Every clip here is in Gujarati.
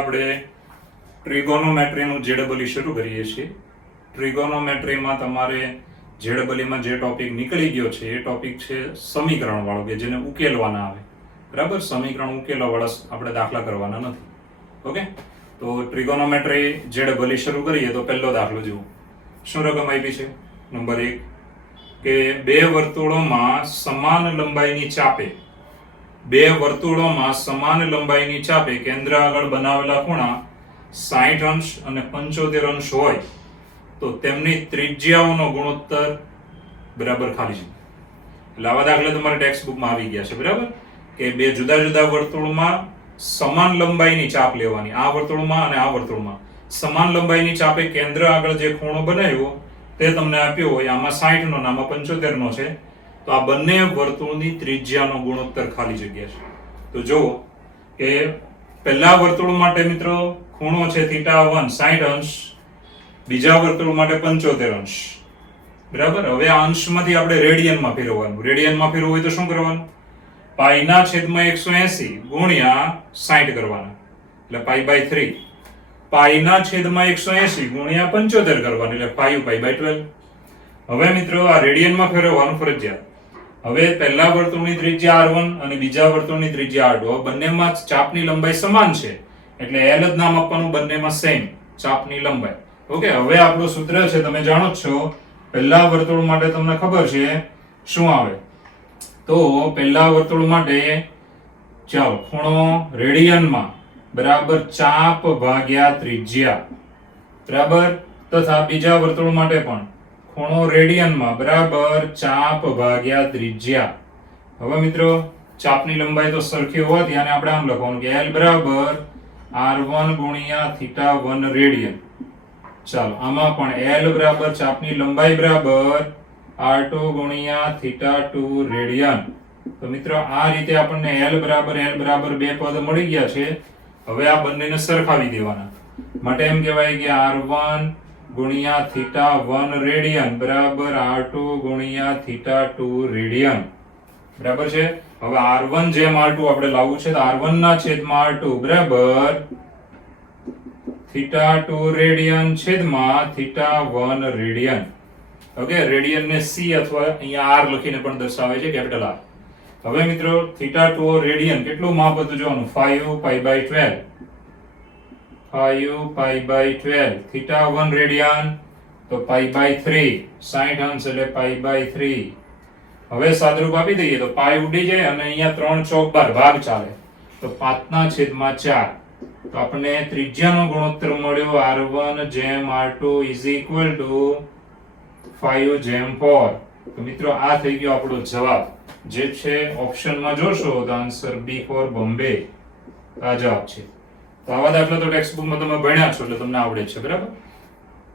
આપણે ટ્રિગોનોમેટ્રીનું જેડબલી શરૂ કરીએ છીએ. ટ્રિગોનોમેટ્રીમાં તમારે જેડબલીમાં જે ટોપિક નીકળી ગયો છે એ ટોપિક છે સમીકરણ વાળો, કે જેને ઉકેલવાના આવે. બરાબર, સમીકરણ ઉકેલવા વાળા આપણે દાખલા કરવાના નથી. ઓકે, તો ટ્રિગોનોમેટ્રી જેડબલી શરૂ કરીએ તો પહેલો દાખલો જુઓ. શું રકમ આપી છે? નંબર 1 કે બે વર્તુળોમાં સમાન લંબાઈની ચાપે કેન્દ્ર આગળ બનાવેલા ખૂણા 60 અંશ અને 75 અંશ હોય તો તેમની ત્રિજ્યાઓનો ગુણોત્તર બરાબર ખાલી જગ્યા. એટલે આવા દાખલા તમારા ટેક્સ્ટ બુકમાં આવી ગયા છે. બરાબર, કે બે જુદા જુદા વર્તુળમાં સમાન લંબાઈની ચાપ લેવાની, આ વર્તુળમાં અને આ વર્તુળમાં સમાન લંબાઈની ચાપે કેન્દ્ર આગળ જે ખૂણો બનાવ્યો તે તમને આપ્યો હોય, આમાં 60 નો આમાં 75 નો છે, તો આ બંને વર્તુળની ત્રિજ્યાનો ગુણોત્તર ખાલી જગ્યા છે. તો જુઓ કે પહેલા વર્તુળ માટે મિત્રો ખૂણો છે θ1 60 અંશ, બીજા વર્તુળ માટે 75 અંશ. બરાબર, હવે આ અંશમાંથી આપણે રેડિયનમાં ફેરવવાનું. રેડિયનમાં ફેરવવું હોય તો શું કરવાનું? પાઈના છેદમાં 180 ગુણ્યા 60 કરવાના, એટલે π/3. પાઈના છેદમાં 180 ગુણ્યા 75 કરવાનું, એટલે 5π/12. હવે મિત્રો આ રેડિયનમાં ફેરવવાનું ફરજિયાત. હવે પહેલા વર્તુળની ત્રિજ્યા r1 અને બીજા વર્તુળની ત્રિજ્યા r2, બંનેમાં ચાપની લંબાઈ સમાન છે એટલે l જ નામ આપવાનું, બંનેમાં સેમ ચાપની લંબાઈ. ઓકે, હવે આપણું સૂત્ર છે, તમે જાણો જ છો. પહેલા વર્તુળ માટે તમને ખબર છે શું આવે? તો પહેલા વર્તુળ માટે ચાલો ખૂણો રેડિયનમાં બરાબર ચાપ ભાગ્યા ત્રિજ્યા, બરાબર, તથા બીજા વર્તુળ માટે પણ ખૂણો રેડિયનમાં બરાબર ચાપ ભાગ્યા ત્રિજ્યા. હવે મિત્રો ચાપની લંબાઈ તો સરખી હોવાથી આને આપણે આમ લખવાનું કે l બરાબર r1 ગુણ્યા θ1 રેડિયન. ચાલો આમાં પણ l બરાબર ચાપની લંબાઈ બરાબર r2 ગુણ્યા θ2 રેડિયન. તો મિત્રો આ રીતે આપણને l બરાબર બે પદ મળી ગયા છે. હવે આ બંનેને સરખાવી દેવાના માટે એમ કહેવાય કે r1 ગુણ્યા θ1 રેડિયન બરાબર r2 ગુણ્યા θ2 રેડિયન. બરાબર છે. હવે r1 જેમ r2 આપણે લાવવું છે, તો r1 ના છેદમાં r2 બરાબર θ2 રેડિયન છેદમાં θ1 રેડિયન. ઓકે, રેડિયન ને c અથવા અહીંયા r લખીને પણ દર્શાવે છે, કેપિટલ R. હવે મિત્રો θ2 રેડિયન કેટલું માપ હતું જોવાનું, 5π/12. 5π/12. θ1 રેડિયન તો π/3, 60 અંશ એટલે π/3. હવે સાદરૂપ આપી દઈએ તો પાઈ ઉડી જાય અને અહીંયા 3 ચોક 12 ભાગ ચાલે, તો 5/4. તો આપણને ત્રિજ્યાનો ગુણોત્તર મળ્યો r1 જેમ r2 is equal to 5/4. તો મિત્રો આ થઈ ગયો આપણો જવાબ, જે છે ઓપ્શનમાં જોશો તો આન્સર B ફોર બોમ્બે આ જવાબ છે. તો આવા દાખલા તો ટેક્સ્ટ બુકમાં તમે ભણ્યા છો એટલે તમને આવડે છે. બરાબર,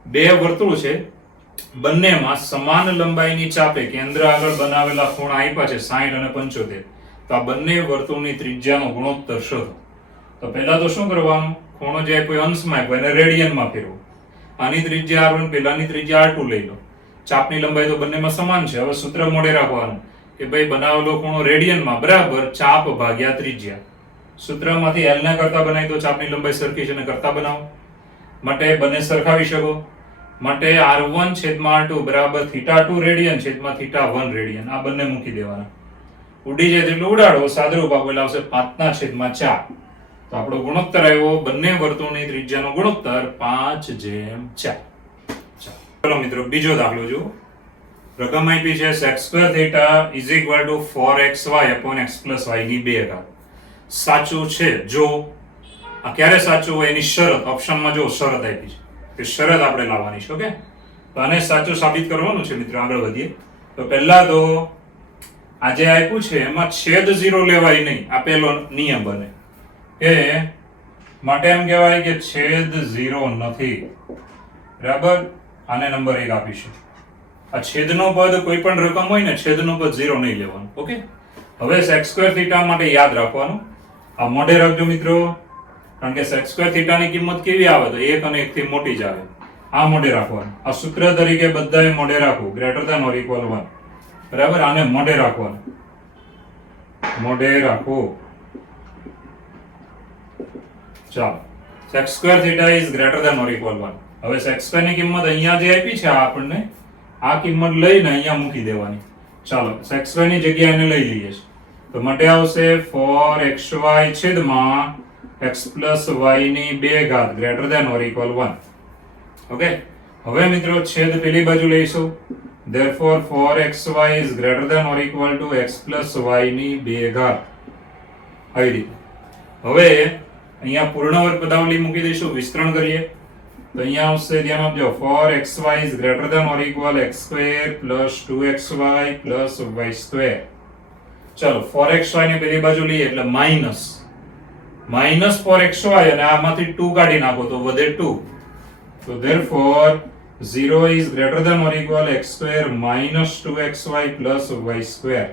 બે વર્તુળ છે, બંનેમાં સમાન લંબાઈની ચાપે કેન્દ્ર આગળ બનાવેલા ખૂણા આપ્યા છે 60 અને 75. તો આ બંને વર્તુળની ત્રિજ્યાનો ગુણોત્તર શોધો. તો પહેલા તો શું કરવાનું, ખૂણો જે કોઈ અંશમાં આપ્યો એને રેડિયનમાં ફેરવો. આની ત્રિજ્યા r1, પેલાની ત્રિજ્યા r2 લઈ લો. ચાપની લંબાઈ તો બંનેમાં સમાન છે. હવે સૂત્ર મોઢે રાખવાનું કે ભાઈ બનાવેલો ખૂણો રેડિયનમાં બરાબર ચાપ ભાગ્યા ત્રિજ્યા. સૂત્રમાંથી l ને કરતા બનાવી દો, ચાપની લંબાઈ સરખી છે ને કરતા બનાવો માટે બંને સરખાવી શકો. માટે r1 છેદમાં r2 બરાબર θ2 રેડિયન છેદમાં θ1 રેડિયન. આ બંને મૂકી દેવાના, ઉડી જાય તેટલું ઉડાડો, સાદરૂપ આપેલ આવશે 5/4. તો આપણો ગુણોત્તર આવ્યો બંને વર્તુળની ત્રિજ્યાનો ગુણોત્તર 5/4. ચલો મિત્રો બીજો દાખલો જુઓ. રકમ આપી છે sec2 θ is equal to 4xy upon x plus y ની 2 ઘાત. સાચું છે જો, આ ક્યારે સાચું હોય એની શરત ઓપ્શનમાં જો શરત આપી છે, તે શરત આપણે લાવવાની છે. ઓકે, તો આને સાચું સાબિત કરવાનું છે મિત્રો. આગળ વધીએ તો પહેલા તો આ જે આપ્યું છે એમાં છેદ 0 લેવાય નહીં, આ પહેલો નિયમ બને કે માટે એમ કહેવાય કે છેદ 0 નથી. બરાબર, આને નંબર 1 આપીશું. આ છેદનો પદ કોઈ પણ રકમ હોય ને છેદનો પદ 0 નહીં લેવાનું. ઓકે, હવે sec2 θ માટે યાદ રાખવાનું, આ મોઢે રાખજો મિત્રો, કારણ કે sec2 θ ની કિંમત કેવી આવે તો 1 અને 1 થી મોટી જ આવે. આ મોઢે રાખવાનું, આ સૂત્ર તરીકે બધાએ મોઢે રાખવું, ગ્રેટર ધેન ઓર ઇક્વલ 1. બરાબર, આને મોઢે રાખવાનું, મોઢે રાખો. ચાલો sec square theta is greater than or equal 1. હવે sec square ની કિંમત અહીંયા જે આપી છે આપણને આ કિંમત લઈને અહીંયા મૂકી દેવાની. ચાલો sec square ની જગ્યાએ એને લઈ લઈએ છીએ. તો માટે આવશે 4xy છેદમાં x plus y ની 2 ઘાત greater than or equal 1. Okay, હવે મિત્રો છેદ પેલી બાજુ લઈશું. therefore 4xy is greater than or equal to x plus y ની 2 ઘાત. આવી રીતે હવે અહીંયા પૂર્ણ વર્ગ પદાવલી મૂકી દઈશું, વિસ્તરણ કરીએ તો અહીંયા આવશે, ધ્યાન આપજો, 4xy is greater than or equal x square plus 2xy plus y square. ચલો 4xy ને પેલી બાજુ લઈએ એટલે માઈનસ 4xy અને આમાંથી 2 કાઢી નાખો તો વધે 2. તો therefore 0 is greater than or equal x square minus 2xy plus y square.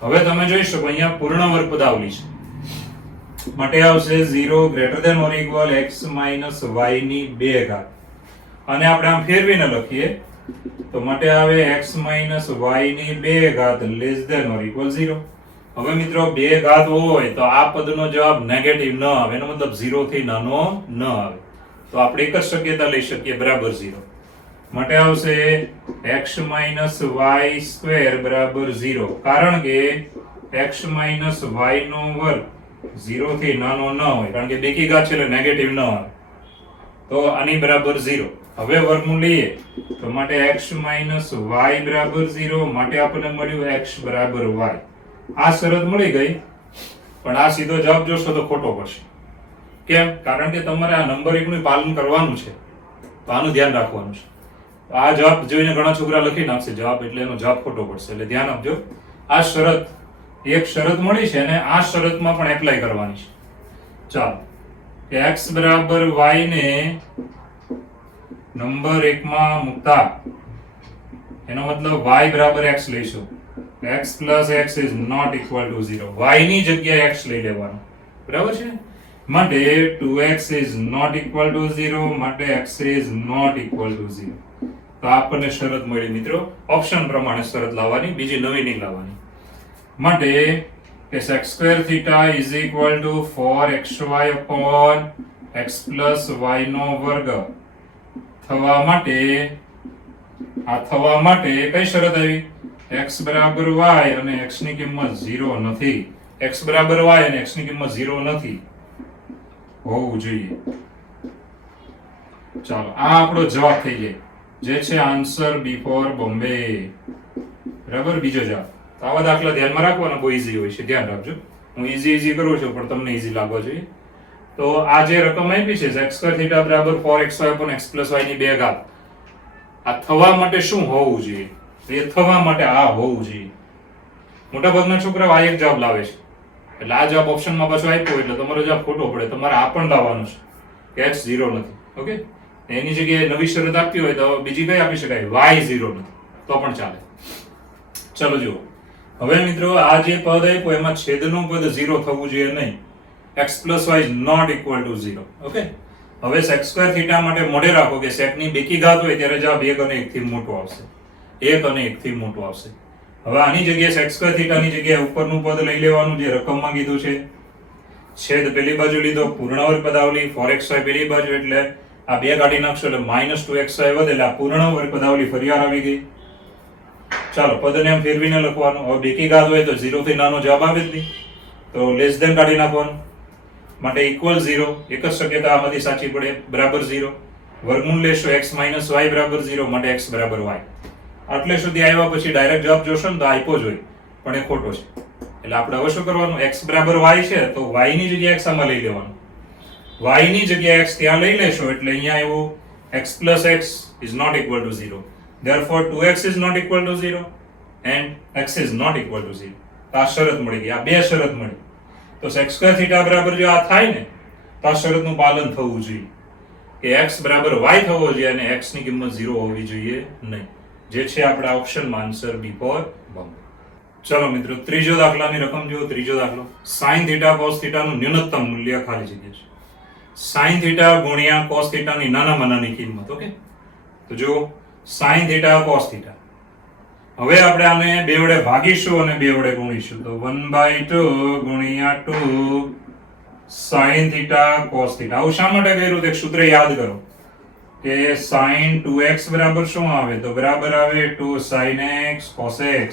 હવે તમે જોઈ શકો અહીંયા પૂર્ણ વર્ગ પદાવલી છે માટે આવશે 0 greater than or equal x minus y ની 2 ઘાત અને આપણે આમ ફેરવીને લખીએ તો માટે આવે x minus y ની 2 ઘાત less than or equal 0. હવે મિત્રો 2 ઘાત હોય તો આ પદનો જવાબ નેગેટિવ ન આવે, એનો મતલબ 0 થી નાનો ન આવે. તો આપણે એક જ શક્યતા લઈ શકીએ બરાબર 0. માટે આવશે x minus y square બરાબર 0 કારણ કે x minus y નો વર્ગ 0 થી નાનો ન હોય કારણ કે બેકી ઘાત છે એટલે નેગેટિવ ન આવે. તો આની બરાબર 0. હવે વર્ગમૂળ લઈએ તો માટે x minus y બરાબર 0 માટે આપણને મળ્યું x બરાબર y. આ શરત મળી ગઈ પણ આ સીધો જવાબ જોશો તો ખોટો પડશે. કેમ? કારણ કે તમારે આ નંબર 1 નું પાલન કરવાનું છે તો આનું ધ્યાન રાખવાનું છે. આ જવાબ જોઈને ઘણા છોકરા લખી નાખશે જવાબ એટલે એનો જવાબ ખોટો પડશે. એટલે ધ્યાન આપજો, આ શરત એક શરત મળી છે અને આ શરતમાં પણ એપ્લાય કરવાની છે. ચાલો કે x બરાબર y ને નંબર 1 માં મૂકતા એનો મતલબ y બરાબર x લઈશું. x plus x is not equal to 0. y ની જગ્યાએ x લઈ લેવાનું, બરાબર છે? માટે 2x is not equal to 0 માટે x is not equal to 0. તો આપણને શરત મળી મિત્રો. ઓપ્શન પ્રમાણે શરત લાવવાની, બીજી નવી નહીં લાવવાની. માટે કે sec square theta is equal to 4xy upon x plus y નો વર્ગ થવા માટે કઈ શરત આવી? x બરાબર y અને x ની કિંમત 0 નથી. x બરાબર y અને x ની કિંમત 0 નથી હોવું જોઈએ. ચાલો આ આપણો જવાબ થઈ જાય જે છે આન્સર બી ફોર બોમ્બે. બરાબર, બીજો જવાબ. તો આવા દાખલા ધ્યાનમાં રાખવાના, બહુ ઈઝી હોય છે, ધ્યાન રાખજો. હું ઈઝી કરું છું પણ તમને ઈઝી લાગવા જોઈએ. તો આ જે રકમ આપી છે sec square theta બરાબર 4xy upon x plus y ની 2 ઘાત, આ થવા માટે શું હોવું જોઈએ? એ થવા માટે આ હોવું જોઈએ. મોટા ભાગના છોકરાઓ આ એક જવાબ લાવે છે એટલે આ જવાબ ઓપ્શનમાં પાછો આપ્યો એટલે તમારો જવાબ ખોટો પડે. તમારે આ પણ લાવવાનું છે કે x 0 નથી. ઓકે, એની જગ્યાએ નવી શરત આપી હોય તો બીજી કઈ આપી શકાય? y 0 નથી તો પણ ચાલે. ચલો જુઓ, હવે મિત્રો આ જે પદ આપ્યું એમાં છેદનું પદ 0 થવું જોઈએ નહીં. x plus y is not equal to 0. Okay, હવે sec square theta માટે મોઢે રાખો કે sec ની બેકી ઘાત હોય ત્યારે જવાબ 1 અને 1 થી મોટો આવશે. 1 અને 1 થી મોટો આવશે. હવે આની જગ્યાએ sec square theta ની જગ્યાએ ઉપરનું પદ લઈ લેવાનું જે રકમમાં કીધું છે. છેદ પેલી બાજુ લીધો, પૂર્ણ વર્ગ પદાવલી 4xy પેલી બાજુ એટલે આ 2 કાઢી નાખશો એટલે -2xy વધે એટલે આ પૂર્ણ વર્ગ પદાવલી ફરીવાર આવી ગઈ. ચાલો પદને એમ ફેરવીને લખવાનું. હવે બેકી ઘાત હોય તો 0 થી નાનો જવાબ આવે જ નહીં તો લેસ ધેન કાઢી નાખવાનું. માટે ઇક્વલ 0 એક જ શક્યતા આમાંથી સાચી પડે, બરાબર 0. વર્ગમૂળ લેશો x minus y બરાબર 0 માટે x બરાબર y. આટલે સુધી આવ્યા પછી ડાયરેક્ટ જવાબ જોશો ને તો આપ્યો જ હોય પણ એ ખોટો છે. એટલે આપણે હવે શું કરવાનું? x બરાબર y છે તો y ની જગ્યાએ x આમાં લઈ લેવાનું. y ની જગ્યાએ x ત્યાં લઈ લેશો એટલે અહીંયા એવું x plus x is not equal to 0. Therefore 2x is not equal to 0 and x is not equal to 0. આ શરત મળી ગઈ, આ બે શરત મળી. તો sec square theta બરાબર જો આ થાય ને તો આ શરતનું પાલન થવું જોઈએ કે x બરાબર y થવો જોઈએ અને x ની કિંમત 0 હોવી જોઈએ નહીં. જે છે આપણા ઓપ્શનમાં આન્સર બી ફોર બોમ્બે. ચલો મિત્રો ત્રીજો દાખલાની રકમ જુઓ. ત્રીજો દાખલો sin theta cos theta નું ન્યૂનતમ મૂલ્ય ખાલી જગ્યા છે. sin theta ગુણ્યા cos theta ની નાનામાં નાની કિંમત. ઓકે, તો જુઓ sin theta cos theta. હવે આપણે આને બે વડે ભાગીશું અને બે વડે ગુણીશું તો 1/2 ગુણ્યા 2 sin થીટા cos થીટા. આવું શા માટે કર્યું? તો એક સૂત્ર યાદ કરો કે sin 2x બરાબર શું આવે? તો બરાબર આવે 2 sin x cos x.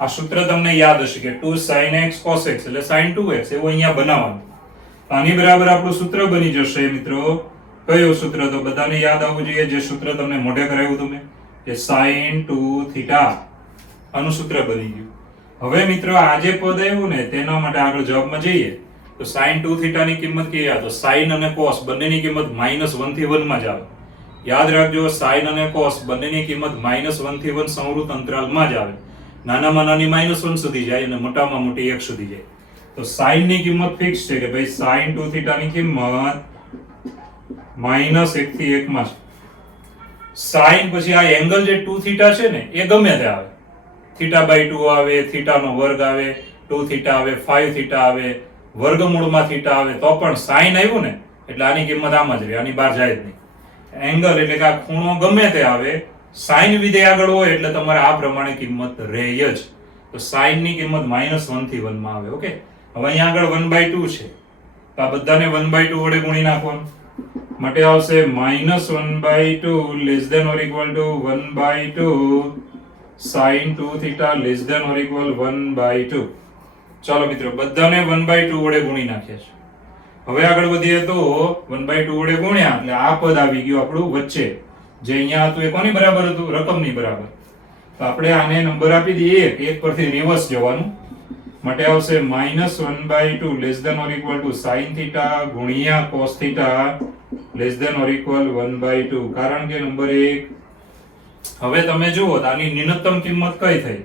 આ સૂત્ર તમને યાદ હશે કે 2 sin x cos x એટલે sin 2x એવું અહીંયા બનાવવાનું. આની બરાબર આપણું સૂત્ર બની જશે મિત્રો. કયું સૂત્ર? તો બધાને યાદ આવવું જોઈએ જે સૂત્ર તમને મોઢે કરાવ્યું હતું મેં કે sin 2 થીટા. આનું સૂત્ર બની ગયું. હવે મિત્રો આ જે પદ આવ્યું ને તેના માટે આગળ જવાબમાં જઈએ તો sin 2 થીટા ની કિંમત કેવી આવે? તો sin અને cos બંનેની કિંમત -1 થી 1 માં જ આવે. યાદ રાખજો sin અને cos બંનેની કિંમત -1 થી 1 સંવૃત અંતરાલમાં જ આવે. નાનામાં નાની -1 સુધી જાય અને મોટામાં મોટી 1 સુધી જાય. તો sin ની કિંમત ફિક્સ છે કે ભાઈ sin 2 થીટા ની કિંમત -1 થી 1 માં છે. sin પછી આ એંગલ જે 2 થીટા છે ને એ ગમે તે આવે. θ/2 આવે, થીટાનો વર્ગ આવે, 2 થીટા આવે, 5 થીટા આવે, વર્ગમૂળમાં થીટા આવે તો પણ sin આવ્યું ને એટલે આની કિંમત આમ જ રહે, આની બહાર જાય જ નહીં. એંગલ એટલે કે આ ખૂણો ગમે તે આવે, sin વિધેય આગળ હોય એટલે તમારે આ પ્રમાણે કિંમત રહે જ. તો sin ની કિંમત -1 થી 1 માં આવે. ઓકે, હવે અહીંયા આગળ 1/2 છે તો આ બધાને 1/2 વડે ગુણી નાખવાનું. માટે આવશે -1/2 less than or equal to 1/2 sin 2 theta less than or equal 1/2. ચાલો મિત્રો બધાને 1/2 વડે ગુણી નાખ્યા છે. હવે આગળ વધીએ તો 1/2 વડે ગુણ્યા એટલે આ પદ આવી ગયું આપણું વચ્ચે જે અહીંયા હતું એ કોની બરાબર હતું? રકમની બરાબર. તો આપણે આને નંબર આપી દઈએ 1 પરથી રિવર્સ જવાનું. માટે આવશે -1/2 less than or equal to sin theta ગુણ્યા cos theta less than or equal 1/2. કારણ કે નંબર 1. હવે તમે જુઓ તો આની ન્યૂનતમ કિંમત કઈ થઈ?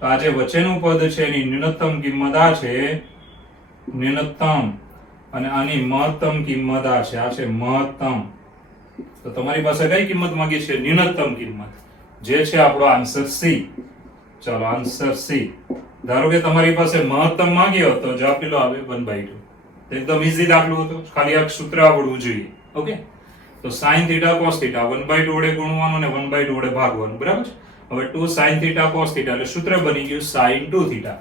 તો આ જે વચ્ચેનું પદ છે એની ન્યૂનતમ કિંમત આ છે ન્યૂનતમ, અને આની મહત્તમ કિંમત આ છે. આ છે મહત્તમ. તો તમારી પાસે કઈ કિંમત માંગી છે? ન્યૂનતમ કિંમત, જે છે આપણો આન્સર C. ચાલો આન્સર C. ધારો કે તમારી પાસે મહત્તમ માંગ્યો તો જવાબ કેટલો આવે? 1/2. એકદમ ઈઝી દાખલો હતો, ખાલી આ સૂત્ર આવડવું જોઈએ. ઓકે, તો sin થીટા cos થીટા 1/2 વડે ગુણવાનું અને 1/2 વડે ભાગવાનું. બરાબર છે. હવે 2 sin થીટા cos થીટા એટલે સૂત્ર બની ગયું sin 2 થીટા.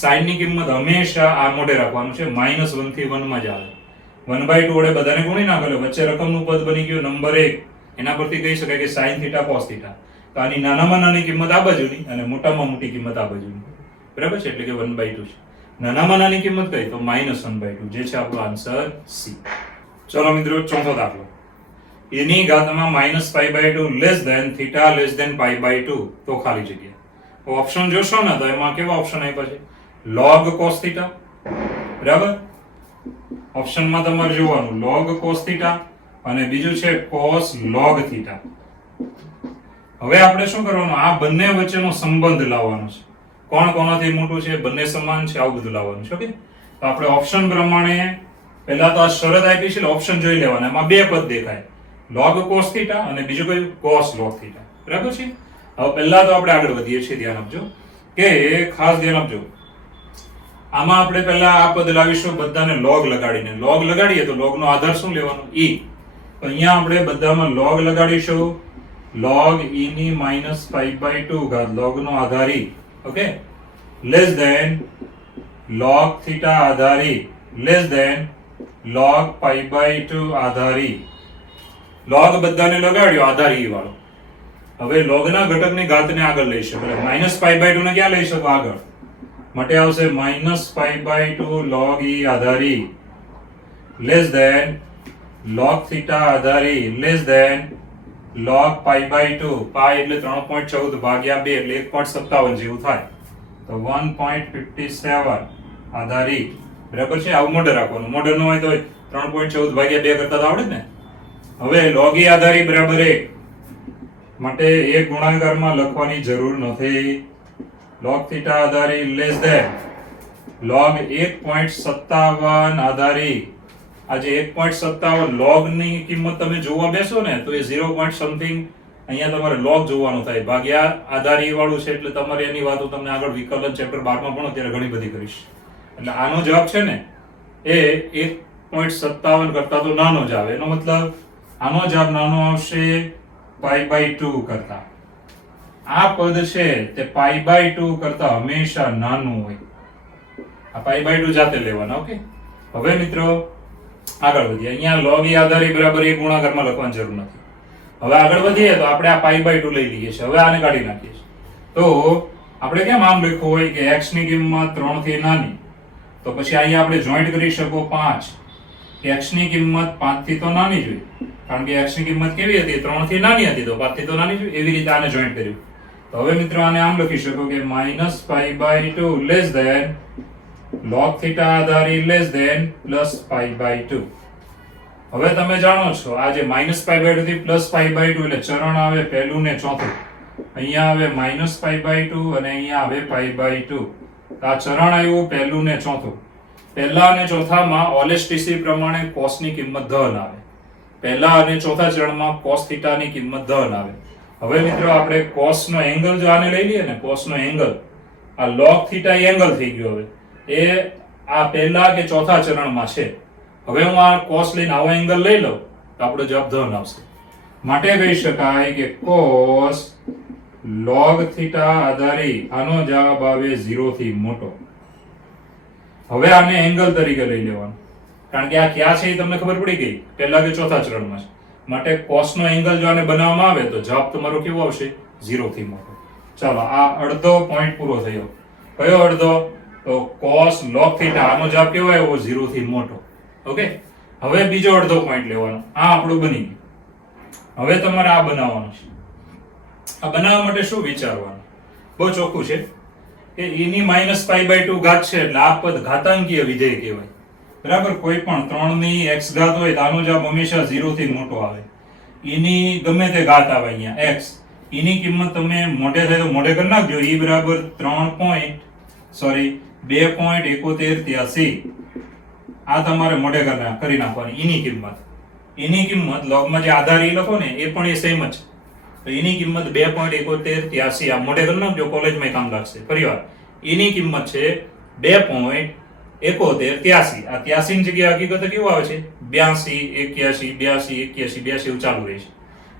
sin ની કિંમત હંમેશા આ મોઢે રાખવાનું છે, -1 થી 1 માં જ આવે. 1/2 વડે બધાને ગુણી નાખો એટલે વચ્ચે રકમનું પદ બની ગયું નંબર 1. એના પરથી કહી શકાય કે sin થીટા cos થીટા. તો આની નાનામાં નાની કિંમત આ બાજુની અને મોટામાં મોટી કિંમત આ બાજુની. બરાબર છે, એટલે કે 1/2 છે. નાનામાં નાની કિંમત કઈ? તો -1/2, જે છે આપણો આન્સર C. ચલો મિત્રો ચોથો દાખલો. એની ઘાતમાં -π/2 less than theta less than π/2 તો ખાલી જગ્યા. ઓપ્શન જોશો ને તો એમાં કેવા ઓપ્શન આપ્યા છે? log cos theta. બરાબર, ઓપ્શનમાં તમારે જોવાનું log cos થીટા અને બીજું છે cos log થીટા. હવે આપણે શું કરવાનું? આ બંને વચ્ચેનો સંબંધ લાવવાનો છે. કોણ કોનાથી મોટું છે, બંને સમાન છે, આવું બધું લાવવાનું છે. ઓકે, તો આપણે ઓપ્શન પ્રમાણે પહેલા તો આ શરત આપી છે, ઓપ્શન જોઈ લેવાના. એમાં બે પદ દેખાય, log cos થીટા અને બીજું કયું? cos log theta. બરાબર છે. હવે પહેલા તો આપણે આગળ વધીએ છીએ. ધ્યાન આપજો કે ખાસ ધ્યાન આપજો. આમાં આપણે પહેલા આ પદ લાવીશું બધાને log લગાડીને. log લગાડીએ તો log નો આધાર શું લેવાનો? e. તો અહીંયા આપણે બધામાં log લગાડીશું. log e ની -π/2 ઘાત log નો આધાર e. Okay, less than log theta આધાર e લેસ ધેન log π/2 આધાર e. log બધાને લગાડ્યો આધાર e વાળો. હવે log ના ઘટકની ઘાતને આગળ લઈ શકો એટલે -π/2 ને ક્યાં લઈ શકો? આગળ. માટે આવશે -π/2 log e આધાર e less than log theta આધાર e less than log π/2. Pi એટલે 3.14 ભાગ્યા 2 એટલે 1.57 જેવું થાય. તો 1.57 આધાર e. બરાબર છે. આવું મોઢે રાખવાનું. મોઢે ન હોય તો 3.14 ભાગ્યા 2 કરતા તો આવડે ને. હવે log e આધાર e બરાબર 1. માટે એક ગુણાકારમાં લખવાની જરૂર નથી. log થીટા આધાર e લેસ ધેન log 1.57 આધાર e. આજે 1.57 log ની કિંમત તમે જોવા બેસો ને તો એ 0. સમથિંગ અહીંયા તમારે log જોવાનું થાય ભાગ્યા આધાર e વાળું છે એટલે તમારે એની વાતો તમને આગળ વિકલન ચેપ્ટર 12 માં ભણો ત્યારે ઘણી બધી કરીશ. એટલે આનો જવાબ છે ને એ 1.57 કરતા તો નાનો જ આવે. એનો મતલબ આનો જવાબ નાનો આવશે π/2 કરતા. આ પદ છે તે π/2 કરતા હંમેશા નાનું હોય. આ π/2 જાતે લેવાના. ઓકે, હવે મિત્રો આગળ વધીએ. અહીંયા log e આધારે બરાબર એ ગુણાકારમાં લખવાની જરૂર નથી. હવે આગળ વધીએ તો આપણે આ π/2 લઈ લઈએ છીએ. હવે આને કાઢી નાખીએ છીએ. તો આપણે કેમ આમ લખ્યું હોય કે x ની કિંમત 3 થી નાની, તો પછી અહીંયા આપણે જોઈન્ટ કરી શકો 5. x ની કિંમત 5 થી તો નાની જોઈએ, કારણ કે x ની કિંમત કેવી હતી? 3 થી નાની હતી, તો 5 થી તો નાની જોઈએ. એવી રીતે આને જોઈન્ટ કર્યું. તો હવે મિત્રો આને આમ લખી શકો કે -π/2 લેસ ધેન log θ આધારી લેસ ધેન +π/2. હવે તમે જાણો છો આ જે -π/2 થી +π/2 એટલે ચરણ આવે પહેલું ને ચોથું. અહીંયા આવે -π/2 અને અહીંયા આવે π/2. આ ચરણ આવ્યું પહેલું ને ચોથું. પહેલા અને ચોથામાં ઓલેસ્ટીસી પ્રમાણે cos ની કિંમત ધન આવે. પહેલા અને ચોથા ચરણમાં cos θ ની કિંમત ધન આવે. હવે મિત્રો આપણે cos નો એંગલ જો આને લઈ લઈએ ને, cos નો એંગલ, આ log θ એંગલ થઈ ગયો. હવે એ આ પહેલા કે ચોથા ચરણમાં છે. હવે હું આ cos લઈને આવો એંગલ લઈ લઉં તો આપણો જવાબ ધન આવશે. માટે કહી શકાય કે cos log θ આધારી આનો જવાબ આવે 0 થી મોટો. હવે આને એંગલ તરીકે લઈ લેવાનું, કારણ કે આ ક્યાં છે એ તમને ખબર પડી ગઈ, પહેલા કે ચોથા ચરણમાં છે. માટે cos નો એંગલ જો આને બનાવવામાં આવે તો જવાબ તમારો કેવો આવશે? 0 થી મોટો. ચાલો આ અડધો પોઈન્ટ પૂરો થયો. કયો અડધો? તો cos log θ આનો જવાબ કેવો આવ્યો? 0 થી મોટો. ઓકે, હવે બીજો અડધો પોઈન્ટ લેવાનો. આ આપણું બની ગયું. હવે તમારે આ બનાવવાનું છે. આ બનાવવા માટે શું વિચારવાનું? બહુ ચોખ્ખું છે કે e ની -π/2 ઘાત છે એટલે આ પદ ઘાતાંકીય વિધેય કહેવાય. બરાબર, કોઈ પણ 3 ની x ઘાત હોય તો આનો જવાબ હંમેશા 0 થી મોટો આવે. e ની ગમે તે ઘાત આવે, અહીંયા x, e ની કિંમત તમે મોઢે થાય તો મોઢે કરી નાખજો. e બરાબર 2.7183. આ તમારે મોઢે કરી નાખવાની e ની કિંમત. e ની કિંમત લોગમાં જે આધાર e લખો ને એ પણ એ સેમ જ. તો e ની કિંમત 2.7183. આ મોઢે કરી નાખજો, કોલેજમાં કામ લાગશે. ફરીવાર e ની કિંમત છે 2.7183. આ 83 ની જગ્યાએ હકીકત કેવું આવે છે? 82, 81, 82, 81, 82 એવું ચાલુ રહે છે.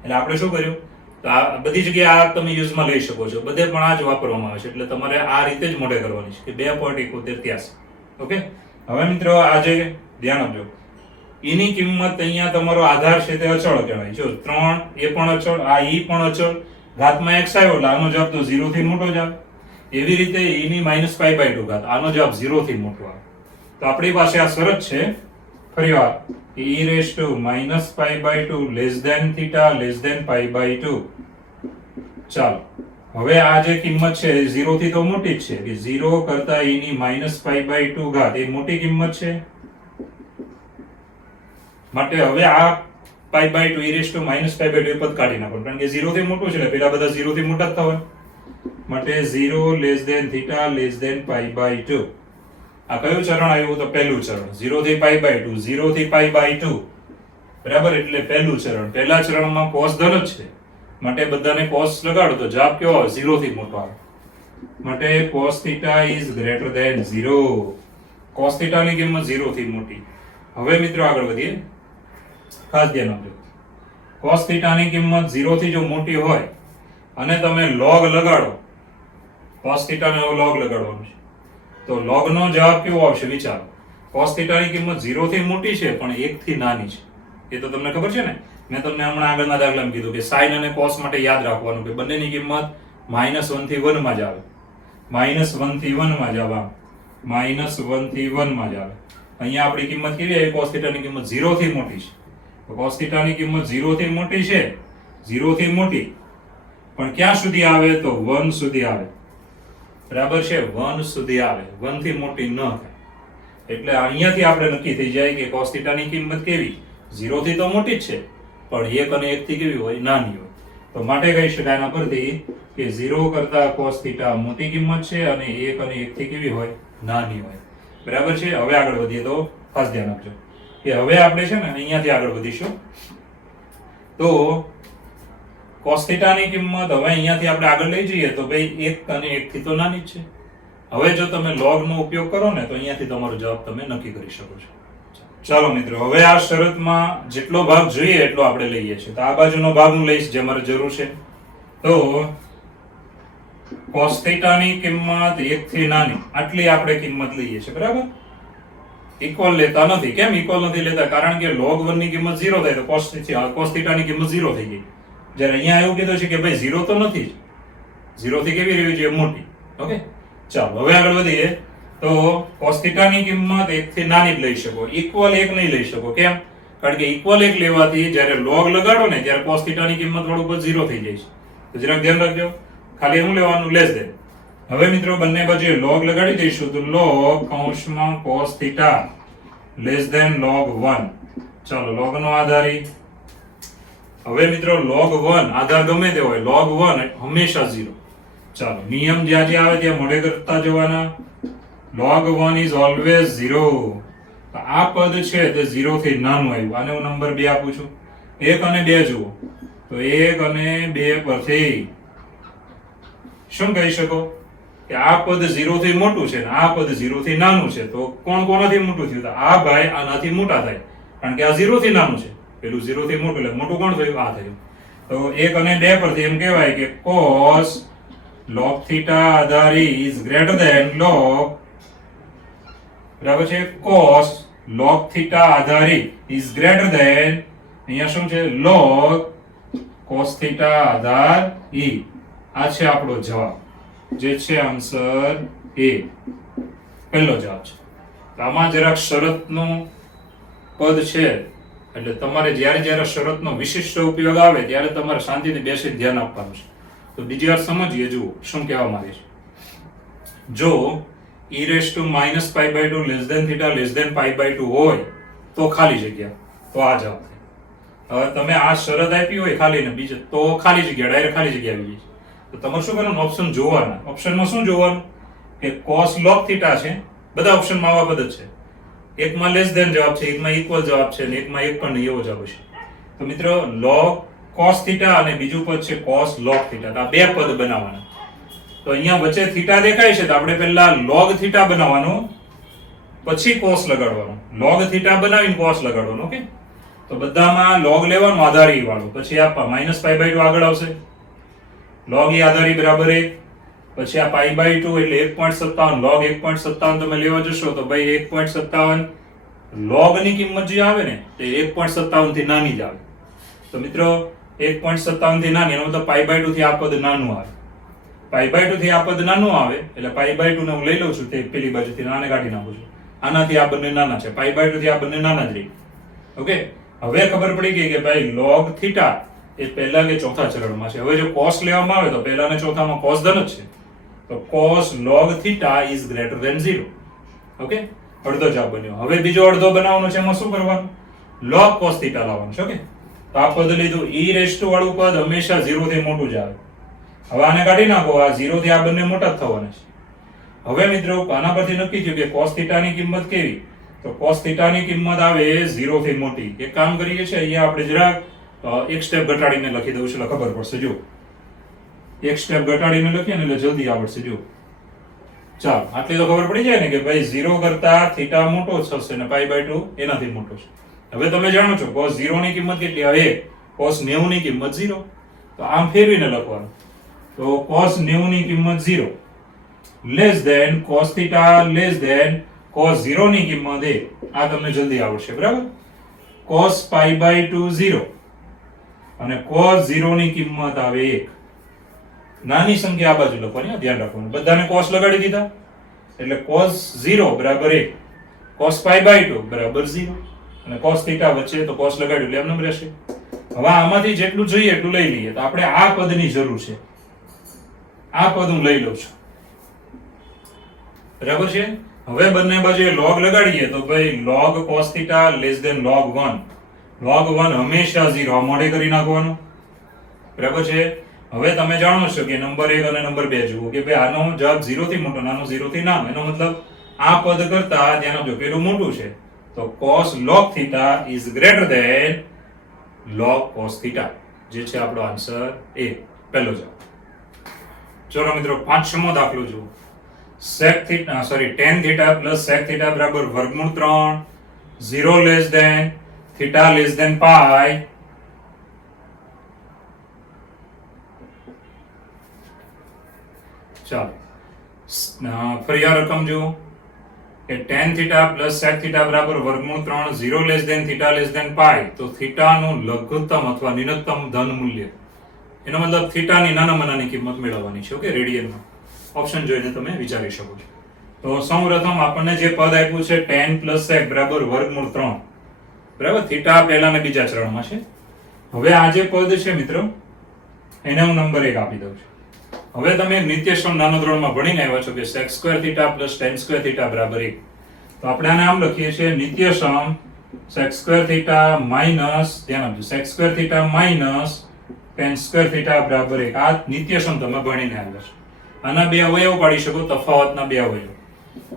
એટલે આપણે શું કર્યું? તો આ બધી જગ્યાએ આ તમે યુઝમાં લઈ શકો છો. બધે પણ આ જ વાપરવામાં આવે છે. એટલે તમારે આ રીતે જ મોઢે કરવાની છે કે 2.7183. ઓકે, હવે મિત્રો આજે ધ્યાન આપજો. e ની કિંમત અહીંયા તમારો આધાર છે તે અચળ કહેવાય. જો 3 એ પણ અચળ, આ e પણ અચળ, ઘાતમાં x આવ્યો એટલે આનો જવાબ તો 0 થી મોટો જ આવે. એવી રીતે e ની -π/2 ઘાત, આનો જવાબ 0 થી મોટો આવે. તો આપણી પાસે આ શરત છે. ફરીવાર e -π/2 less than θ less than π/2. ચાલો હવે આ જે કિંમત છે 0 થી તો મોટી જ છે કે 0 કરતા e ની -π/2 ઘાત એ મોટી કિંમત છે. માટે હવે આ π/2 e -π/2 પદ કાઢી નાખો, કારણ કે 0 થી મોટું છે એટલે પેલા બધા 0 થી મોટા જ થવા. માટે 0 લેસ ધેન θ લેસ ધેન π/2. આ કયું ચરણ આવ્યું? તો પહેલું ચરણ. 0 થી π/2, 0 થી π/2. બરાબર, એટલે પહેલું ચરણ. પહેલા ચરણમાં cos ધન જ છે, માટે બધાને cos લગાડો તો જવાબ કેવો આવે? 0 થી મોટો આવે. માટે cos θ is greater than 0. cos θ ની કિંમત 0 થી મોટી. હવે મિત્રો આગળ વધીએ. ખાસ ધ્યાન આપજો. cos θ ની કિંમત 0 થી જો મોટી હોય અને તમે log લગાડો, cos θ નો log લગાડવાનો છે, તો log નો જવાબ કેવો આવશે? વિચારો. cos θ ની કિંમત 0 થી મોટી છે પણ 1 થી નાની છે. એ તો તમને ખબર છે ને. મેં તમને હમણાં આગળના દાખલામાં કીધું કે sin અને cos માટે યાદ રાખવાનું કે બંનેની કિંમત -1 થી 1 માં જ આવે. -1 થી 1 માં જ આવે. -1 થી 1 માં જ આવે. અહીંયા આપણી કિંમત કેવી આવી? cos θ ની કિંમત 0 થી મોટી છે. તો cos θ ની કિંમત 0 થી મોટી છે, 0 થી મોટી, પણ ક્યાં સુધી આવે? તો 1 સુધી આવે. બરાબર છે, 1 સુધી આવે. 1 થી મોટી ન થાય. એટલે અહીંયાથી આપણે નક્કી થઈ જાય કે cos θ ની કિંમત કેવી? 0 થી તો મોટી જ છે, પણ 1 અને 1 થી કેવી હોય? નાની હોય. તો માટે કહી શકાય એના પરથી કે 0 કરતા cos θ મોટી કિંમત છે અને 1 અને 1 થી કેવી હોય? નાની હોય. બરાબર છે. હવે આગળ વધીએ તો ખાસ ધ્યાન આપજો કે હવે આપણે છે ને અહીંયાથી આગળ વધીશું. તો cos θ ની કિંમત હવે અહીંયાથી આપણે આગળ લઈ જઈએ તો ભાઈ 1 અને 1 થી તો નાની જ છે. હવે જો તમે log નો ઉપયોગ કરો ને તો અહીંયાથી તમારો જવાબ તમે નક્કી કરી શકો છો. ચાલો મિત્રો, હવે આ શરતમાં જેટલો ભાગ જોઈએ એટલો આપણે લઈએ છીએ. તો આ બાજુનો ભાગ હું લઈશ જે મારે જરૂર છે. તો cos θ ની કિંમત 1 થી નાની આટલી આપણે કિંમત લઈએ છીએ. બરાબર, ઇક્વલ લેતા નથી. કેમ ઇક્વલ નથી લેતા? કારણ કે log 1 ની કિંમત 0 થાય તો cos θ ની કિંમત 0 થઈ ગઈ. જ્યારે અહીંયા એવું કીધું છે કે ભાઈ 0 તો નથી જ. 0 થી કેવી રહેવી જોઈએ? મોટી. ઓકે, ચાલો હવે આગળ વધીએ. તો cos θ ની કિંમત 1 થી નાની જ લઈ શકો. ઇક્વલ 1 નહીં લઈ શકો. કેમ? કારણ કે ઇક્વલ 1 લેવાથી જ્યારે log લગાડો ને ત્યારે cos θ ની કિંમત વાળું પદ 0 થઈ જાય છે. તો જરાક ધ્યાન રાખજો. ખાલી શું લેવાનું? Less than. હવે મિત્રો બંને બાજુએ log લગાડી દઈશું તો log કૌંસમાં cos θ લેસ ધેન log 1. ચાલો log નો આધારી. હવે મિત્રો log 1 આધાર ગમે તે હોય, log 1 હંમેશા 0. ચાલો નિયમ જ્યાં જ્યાં આવે ત્યાં મોઢે કરતા જવાના. log 1 is always 0. આ પદ છે તે 0 થી નાનું આવ્યું. આને હું નંબર 2 આપું છું. 1 અને 2 જુઓ તો 1 અને 2 પરથી શું કહી શકો કે આ પદ 0 થી મોટું છે ને આ પદ 0 થી નાનું છે. તો કોણ કોનાથી મોટું થયું? તો આ ભાઈ આનાથી મોટા થાય, કારણ કે આ 0 થી નાનું છે. પેલું 0 થી મોટું એટલે મોટું કોણ થયું? આ થયું. તો 1 અને 2 પરથી એમ કહેવાય કે cos log θ આધારી is greater than log, બરાબર છે, cos log θ આધારી is greater than, અહીંયા શું છે? log cos θ આધાર e. આ છે આપણો જવાબ, જે છે આન્સર એ. પહેલો જવાબ છે. તો આમાં જરાક શરતનું પદ છે, એટલે તમારે જ્યારે જ્યારે શરતનો વિશિષ્ટ ઉપયોગ આવે ત્યારે તમારે શાંતિથી બેસી ધ્યાન આપવાનું છે. તો બીજી વાર સમજીએ. જુઓ શું કહેવા માંગે છે. જો e raised to minus pi by 2 less than theta less than pi by 2 હોય તો ખાલી જગ્યા, તો આ જવાબ થાય. હવે તમે આ શરત આપી હોય ખાલી ને બીજે તો ખાલી જગ્યા, ડાયરેક્ટ ખાલી જગ્યા આવી જાય. તો તમારે શું કરવાનું? ઓપ્શન જોવાના. ઓપ્શનમાં શું જોવાનું? કે cos log θ છે. બધા ઓપ્શનમાં આવા પદ છે. એકમાં લેસ ધેન જવાબ છે, એકમાં ઇક્વલ જવાબ છે, અને એકમાં એક પણ નહીં એવો જવાબ છે. તો મિત્રો log cos θ અને બીજું પદ છે cos log θ. તો આ બે પદ બનાવવાના. તો અહીંયા વચ્ચે θ દેખાય છે તો આપણે પહેલા log θ બનાવવાનું, પછી cos લગાડવાનું. log θ બનાવીને cos લગાડવાનું. ઓકે, તો બધામાં log લેવાનું આધારી વાળું, પછી આ minus pi by 2 આગળ આવશે. log એ આધારી બરાબર 1, પછી આ pi by 2 એટલે 1.57. log 1.57 તમે લેવા જશો તો ભાઈ 1.57 log ની કિંમત જે આવે ને તે 1.57 થી નાની જ આવે. તો મિત્રો 1.57 થી નાની, એનો મતલબ pi by 2 થી આ પદ નાનું આવે. pi by 2 થી આ પદ નાનું આવે એટલે pi by 2 ને હું લઈ લઉં છું, તે પેલી બાજુથી નાને કાઢી નાખું છું. આનાથી આ બંને નાના છે, pi by 2 થી આ બંને નાના જ રહે. ઓકે, હવે ખબર પડી ગઈ કે ભાઈ log θ એ પહેલા કે ચોથા ચરણમાં છે. હવે જો cos લેવામાં આવે તો પહેલા ને ચોથામાં cos ધન જ છે. તો cos log θ is greater than 0. Okay, અડધો જવાબ બન્યો. હવે બીજો અડધો બનાવવાનો છે, એમાં શું કરવાનું? log cos θ લાવવાનું છે. ઓકે, તો આ પદ લીધું. e raised to વાળું પદ હંમેશા 0 થી મોટું જ આવે. હવે આને કાઢી નાખો, આ 0 થી આ બંને મોટા જ થવાના છે. હવે મિત્રો આના પરથી નક્કી થયું કે cos θ ની કિંમત કેવી? તો cos θ ની કિંમત આવે 0 થી મોટી. એક કામ કરીએ છીએ, અહીંયા આપણે જરાક એક સ્ટેપ ઘટાડીને લખી દઉં છું એટલે ખબર પડશે. જો એક સ્ટેપ ઘટાડીને લખીએ ને એટલે જલ્દી આવડશે. જો ચાલો, આટલી તો ખબર પડી જાય ને કે ભાઈ 0 કરતા θ મોટો થશે ને pi by 2 એનાથી મોટો છે. હવે તમે જાણો છો cos 0 ની કિંમત કેટલી આવે? cos 90 ની કિંમત 0. તો આમ ફેરવીને લખવાનું. તો cos 90 ની કિંમત 0 less than cos θ less than cos 0 ની કિંમત 1. આ તમને જલ્દી આવડશે, બરાબર? cos pi by 2 0 અને cos 0 ની કિંમત આવે 1. નાની સંખ્યા આ બાજુ લખવાની, ધ્યાન રાખવાનું. બધાને cos લગાડી દીધા એટલે cos 0 બરાબર 1, cos pi by 2 બરાબર 0 અને cos θ વચ્ચે તો cos લગાડ્યું એટલે એમનેમ રહેશે. હવે આમાંથી જેટલું જોઈએ એટલું લઈ લઈએ. તો આપણે આ પદની જરૂર છે. આ પદ હું લઈ લઉં છું, બરાબર છે? હવે બંને બાજુએ log લગાડીએ તો ભાઈ log cos θ less than log 1. log 1 હંમેશા 0. મોઢે કરી નાખવાનું, બરાબર છે? હવે તમે જાણો છો કે નંબર 1 અને નંબર 2 જુઓ કે ભાઈ આનો જવાબ 0 થી મોટો, નાનો 0 થી નાનો. એનો મતલબ આ પદ કરતા ધ્યાન આપજો પેલું મોટું છે. તો cos log θ is greater than log cos θ, જે છે આપણો આન્સર એ. પહેલો જવાબ. ચલો મિત્રો, પાંચમો દાખલો જુઓ. sec θ tan θ plus sec θ બરાબર વર્ગમૂળ 3, 0 less than θ less than pi. ચાલો ફરી આ રકમ જુઓ. કે tan theta plus sec theta બરાબર વર્ગમૂળ 3 0 less than theta less than pi, તો થીટાનું લઘુત્તમ અથવા ન્યૂનતમ ધન મૂલ્ય, એનો મતલબ થીટાની નાનામાં નાની કિંમત મેળવવાની છે. ઓકે, રેડિયનમાં. ઓપ્શન જોઈને તમે વિચારી શકો છો. તો સૌપ્રથમ આપણને જે પદ આપ્યું છે tan પ્લસ sec બરાબર વર્ગમૂળ 3, બરાબર. થીટા પહેલા ને બીજા ચરણમાં છે. હવે આ જે પદ છે મિત્રો, એને હું નંબર 1 આપી દઉં છું. હવે તમે નિત્યસમ નાનો ધોરણમાં ભણીને આવ્યા છો કે sec square theta plus tan square theta બરાબર 1. તો આપણે આને આમ લખીએ છીએ નિત્યસમ sec સ્ક્વેર થીટા માઈનસ, ધ્યાન આપજો, sec square theta minus tan square theta બરાબર 1. આ નિત્યસમ તમે ભણીને આવ્યા છો. આના બે અવયવ પાડી શકો, તફાવતના બે અવયવ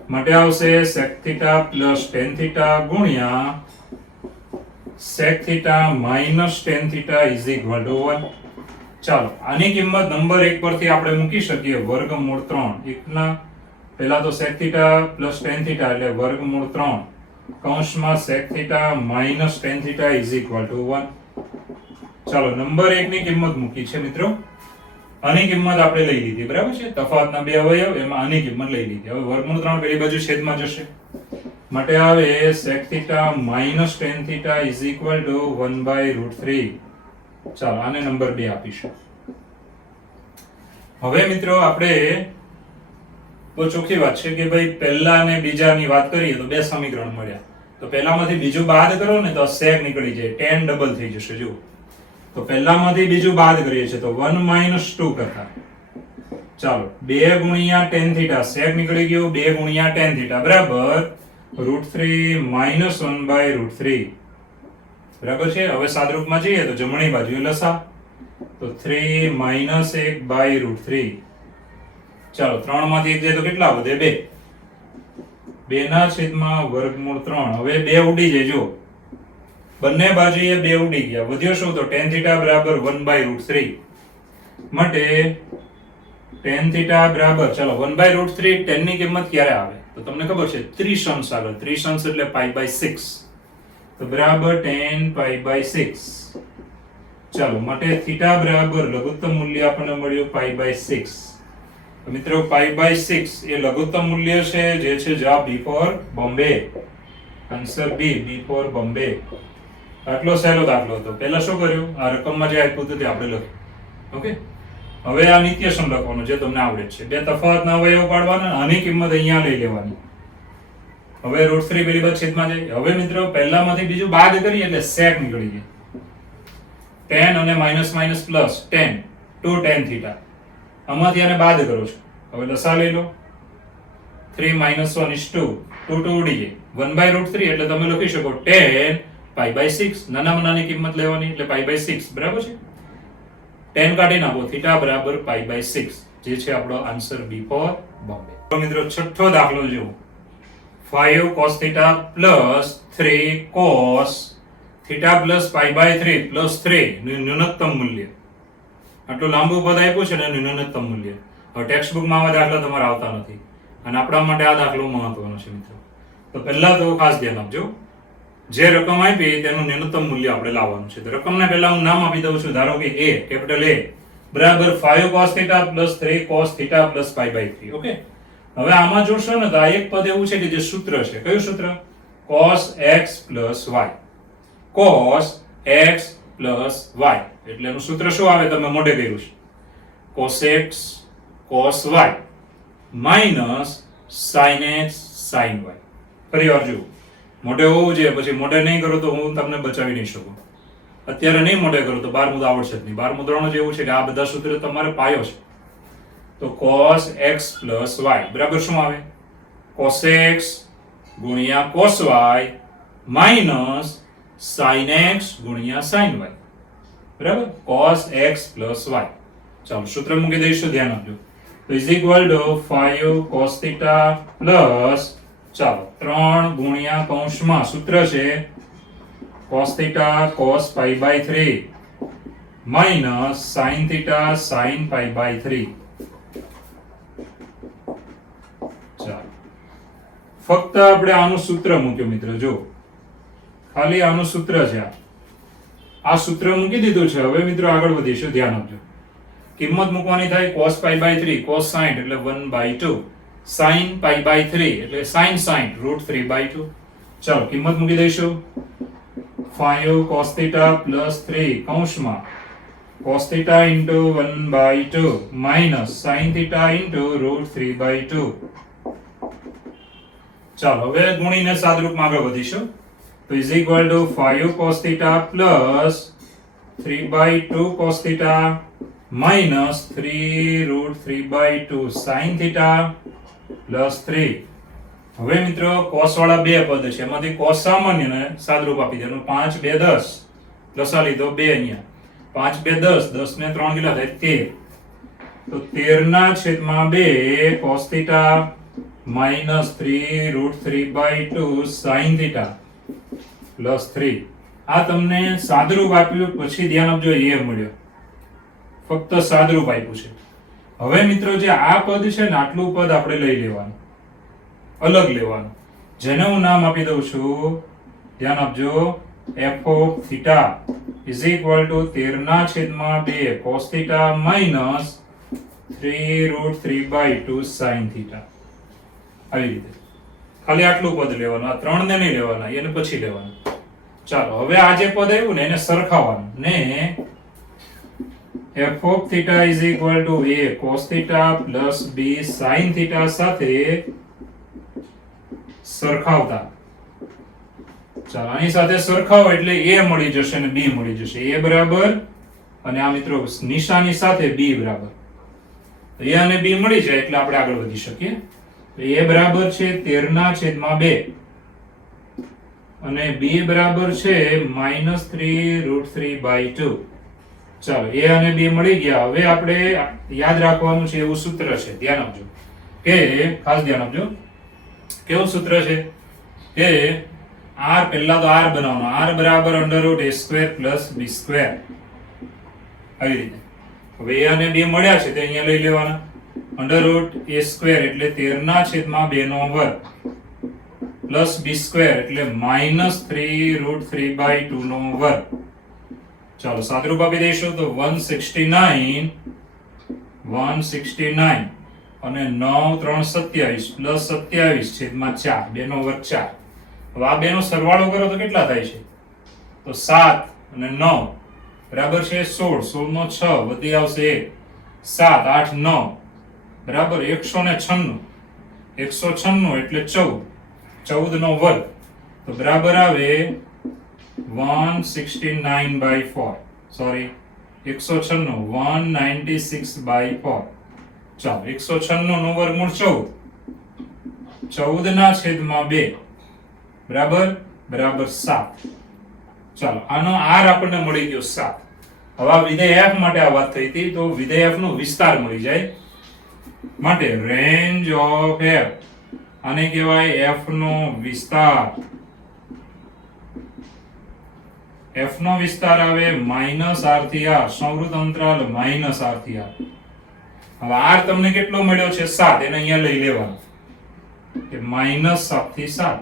માટે આવશે sec theta plus tan theta ગુણ્યા sec theta minus tan theta is equal to 1. ચાલો, આની કિંમત નંબર 1 પરથી આપણે મૂકી શકીએ વર્ગમૂળ 3. એકના પહેલા તો sec theta plus tan theta એટલે વર્ગમૂળ 3 કૌંસમાં sec theta minus tan theta is equal to 1. ચાલો, નંબર 1 ની કિંમત મૂકી છે મિત્રો. આની કિંમત આપણે લઈ લીધી, બરાબર છે. તફાવતના બે અવયવ, એમાં આની કિંમત લઈ લીધી. હવે વર્ગમૂળ 3 પેલી બાજુ છેદમાં જશે માટે આવે sec theta minus tan theta is equal to 1/√3. ચાલો, આને નંબર 2 આપીશું. હવે મિત્રો આપણે બહુ ચોખ્ખી વાત છે કે ભાઈ પહેલા અને બીજાની વાત કરીએ તો બે સમીકરણ મળ્યા. તો પહેલામાંથી બીજું બાદ કરો ને તો sec નીકળી જાય, tan ડબલ થઈ જશે. જુઓ, તો પહેલામાંથી બીજું બાદ કરીએ છીએ તો 1 - 2 કરતા. ચાલો, 2 ગુણ્યા tan થીટા, sec નીકળી ગયો, 2 ગુણ્યા tan થીટા બરાબર √3 - 1/√3. બરાબર છે. હવે સાદરૂપમાં જઈએ તો જમણી બાજુ લસા, તો 3 - 1/√3. ચાલો, 3 માંથી 1 જાય તો કેટલા વધે? 2. 2 ના છેદમાં વર્ગમૂળ 3. હવે 2 ઉડી જાય. જો બંને બાજુએ 2 ઉડી ગયા. વધ્યો શું? તો tan થીટા બરાબર 1/√3 માટે tan થીટા બરાબર, ચાલો 1/√3. tan ની કિંમત ક્યારે આવે તો તમને ખબર છે, ત્રિશંસ આગળ. ત્રિશંસ એટલે π/6, તો બરાબર tan π/6. ચાલો, માટે થીટા બરાબર લઘુત્તમ મૂલ્ય આપણને મળ્યું π/6. તો મિત્રો π/6 એ લઘુત્તમ મૂલ્ય છે, જે છે જવાબ B for Bombay. Answer B for Bombay. આટલો સહેલો દાખલો હતો. પહેલા શું કર્યું? આ રકમમાં જે આપ્યું હતું તે આપણે લખ્યું. ઓકે, હવે આ નિત્યસમ લખવાનું જે તમને આવડે છે. બે તફાવતના અવયવ પાડવાના, આની કિંમત અહીંયા લઈ લેવાની. હવે √3 પેલી બાજુ છેદમાં જાય. હવે મિત્રો પહેલામાંથી બીજું બાદ કરીએ એટલે sec નીકળી જાય. tan અને minus minus plus tan, 2 tan theta. આમાંથી આને બાદ કરો છો. હવે લસા લઈ લો. 3 - 1 is 2. 2 ઉડી જાય. 1/√3 એટલે તમે લખી શકો tan π/6. નાનામાં નાની કિંમત લેવાની એટલે π/6. બરાબર છે. tan કાઢી નાખો, થીટા બરાબર π/6, જે છે આપણો આન્સર B ફોર બોમ્બે. તો મિત્રો છઠ્ઠો દાખલો જુઓ. 5 cos theta plus 3 cos theta plus π/3 plus 3 નું ન્યૂનતમ મૂલ્ય. આટલું લાંબુ પદ આપ્યું છે ને ન્યૂનતમ મૂલ્ય. હવે ટેક્સ્ટ બુકમાં આવા દાખલા તમારે આવતા નથી અને આપણા માટે આ દાખલો મહત્વનો છે મિત્રો. તો પહેલા તો ખાસ ધ્યાન આપજો, જે રકમ આપી તેનું ન્યૂનતમ મૂલ્ય આપણે લાવવાનું છે. તો રકમને પહેલા હું નામ આપી દઉં છું. ધારો કે A, કેપિટલ A બરાબર 5 cos theta plus 3 cos theta plus π/3. Okay, હવે આમાં જોશો ને તો આ એક પદ એવું છે કે જે સૂત્ર છે. કયું સૂત્ર? cos x plus y. cos x plus y એટલે એનું સૂત્ર શું આવે? તમે મોઢે કર્યું છે. cos x cos y minus sin x sin y. ફરી વાર જુઓ, મોઢે હોવું જોઈએ, પછી મોઢે નહીં કરો તો હું તમને બચાવી નહીં શકું. અત્યારે નહીં મોઢે કરો તો 12મું આવડશે જ નહીં. 12મું ધોરણ જ એવું છે કે આ બધા સૂત્ર તમારે પાયો છે. તો cos x plus y બરાબર શું આવે? cos x ગુણ્યા cos y minus sin x ગુણ્યા sin y. બરાબર, cos x plus y. ચાલો, સૂત્ર મૂકી દઈશું, ધ્યાન આપજો. તો is equal to 5 cos theta plus, ચાલો 3 ગુણ્યા કૌંસમાં સૂત્ર છે cos theta cos π/3 minus sin theta sin π/3. ફક્ત આપણે આનું સૂત્ર મૂક્યું મિત્રો. જો ખાલી આનું સૂત્ર છે, આ સૂત્ર મૂકી દીધું છે. હવે મિત્રો આગળ વધીશું, ધ્યાન આપજો. કિંમત મૂકવાની થાય cos π/3 cos 60 એટલે 1/2 sin પાઈ બાય 3 એટલે sin 60 √3/2. ચાલો કિંમત મૂકી દઈશું 5 cos theta plus 3 કૌંસમાં cos theta into 1/2 minus sin theta into √3/2. ચાલો હવે ગુણીને સાદરૂપમાં આગળ વધીશું. તો is equal to 5 cos theta plus 3/2 cos theta minus 3 √3/2 sin theta plus 3. હવે મિત્રો cos વાળા બે પદ છે, એમાંથી cos સામાન્યને સાદરૂપ આપી દેવાનું. 5 2 10 લસા લીધો 2 અહીંયા 5 2 10 10 ને 3 કેટલા થાય 13. તો 13/2 cos theta minus 3 √3/2 sin theta plus 3. આ તમને સાદરૂપ આપ્યું, પછી ધ્યાન આપજો એ મળ્યો, ફક્ત સાદરૂપ આપ્યું છે. હવે મિત્રો જે આ પદ છે ને આટલું પદ આપણે લઈ લેવાનું, અલગ લેવાનું, જેને હું નામ આપી દઉં છું, ધ્યાન આપજો, f of theta is equal to 13/2 cos theta minus 3 √3/2 sin theta. આવી રીતે ખાલી આટલું પદ લેવાનું, આ ત્રણ ને નહીં લેવાના, એને પછી લેવાનું. ચાલો હવે આ જે પદ આવ્યું ને એને સરખાવવાનું, ને f of theta is equal to a cos theta plus b sin theta સાથે સરખાવતા. ચાલો આની સાથે સરખાવો એટલે a મળી જશે અને b મળી જશે. a બરાબર અને આ મિત્રો નિશાની સાથે b બરાબર, તો a અને b મળી જાય એટલે આપણે આગળ વધી શકીએ. a બરાબર છે 13/2 અને b બરાબર છે -3 √3/2. ચાલો a અને b મળી ગયા. હવે આપણે યાદ રાખવાનું છે એવું સૂત્ર છે, ધ્યાન આપજો, કે ખાસ ધ્યાન આપજો કેવું સૂત્ર છે કે r પહેલા તો r બનાવવાનો, r બરાબર √a² + b². આવી રીતે હવે a અને b મળ્યા છે તે અહીંયા લઈ લેવાના. √a² એટલે 13/2 પ્લસ b² એટલે -3 √3/2. ચાલો સાદરૂપ આપી દઈશું તો 169 અને 9 3 27 પ્લસ 27/4 2 નો વર્ગ 4. હવે આ બેનો સરવાળો કરો તો કેટલા થાય છે? તો 7 અને 9 બરાબર છે 16, 16 નો 6 વધી આવશે 1, 7 8 9 બરાબર 196. 196 એટલે 14, 14 નો વર્ગ તો બરાબર આવે 169/4. સોરી 196 196/4. ચાલો 196 નો વર્ગમૂળ 14, 14/2 બરાબર બરાબર 7. ચાલો આનો r આપણને મળી ગયો 7. હવે આ વિધેય f માટે આ વાત થઈ હતી, તો વિધેય f નો વિસ્તાર મળી જાય માટે રેન્જ ઓફ f આને કહેવાય f નો વિસ્તાર. f નો વિસ્તાર આવે -r થી r, સંવૃત અંતરાલ -r થી r. હવે r તમને કેટલો મળ્યો છે 7, એને અહીંયા લઈ લેવાનો કે -7 થી 7.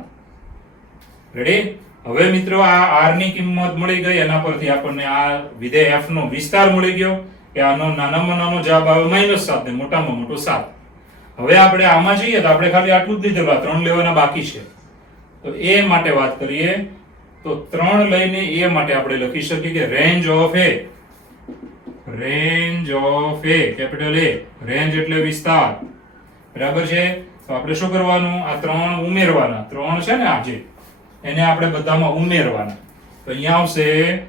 રેડી? હવે મિત્રો આ r ની કિંમત મળી ગઈ, એના પરથી આપણને આ વિધેય f નો વિસ્તાર મળી ગયો કે આનો નાનામાં નાનો જવાબ આવે -7 ને મોટામાં મોટો 7. હવે આપણે આમાં જઈએ તો આપણે ખાલી આટલું જ લીધેલું, આ 3 લેવાના બાકી છે. તો એ માટે વાત કરીએ તો 3 લઈને એ માટે આપણે લખી શકીએ કે range of A, capital A, range એટલે વિસ્તાર, બરાબર છે. તો આપણે શું કરવાનું, આ 3 ઉમેરવાના, 3 છે ને આ જે, એને આપણે બધામાં ઉમેરવાના. તો અહીંયા આવશે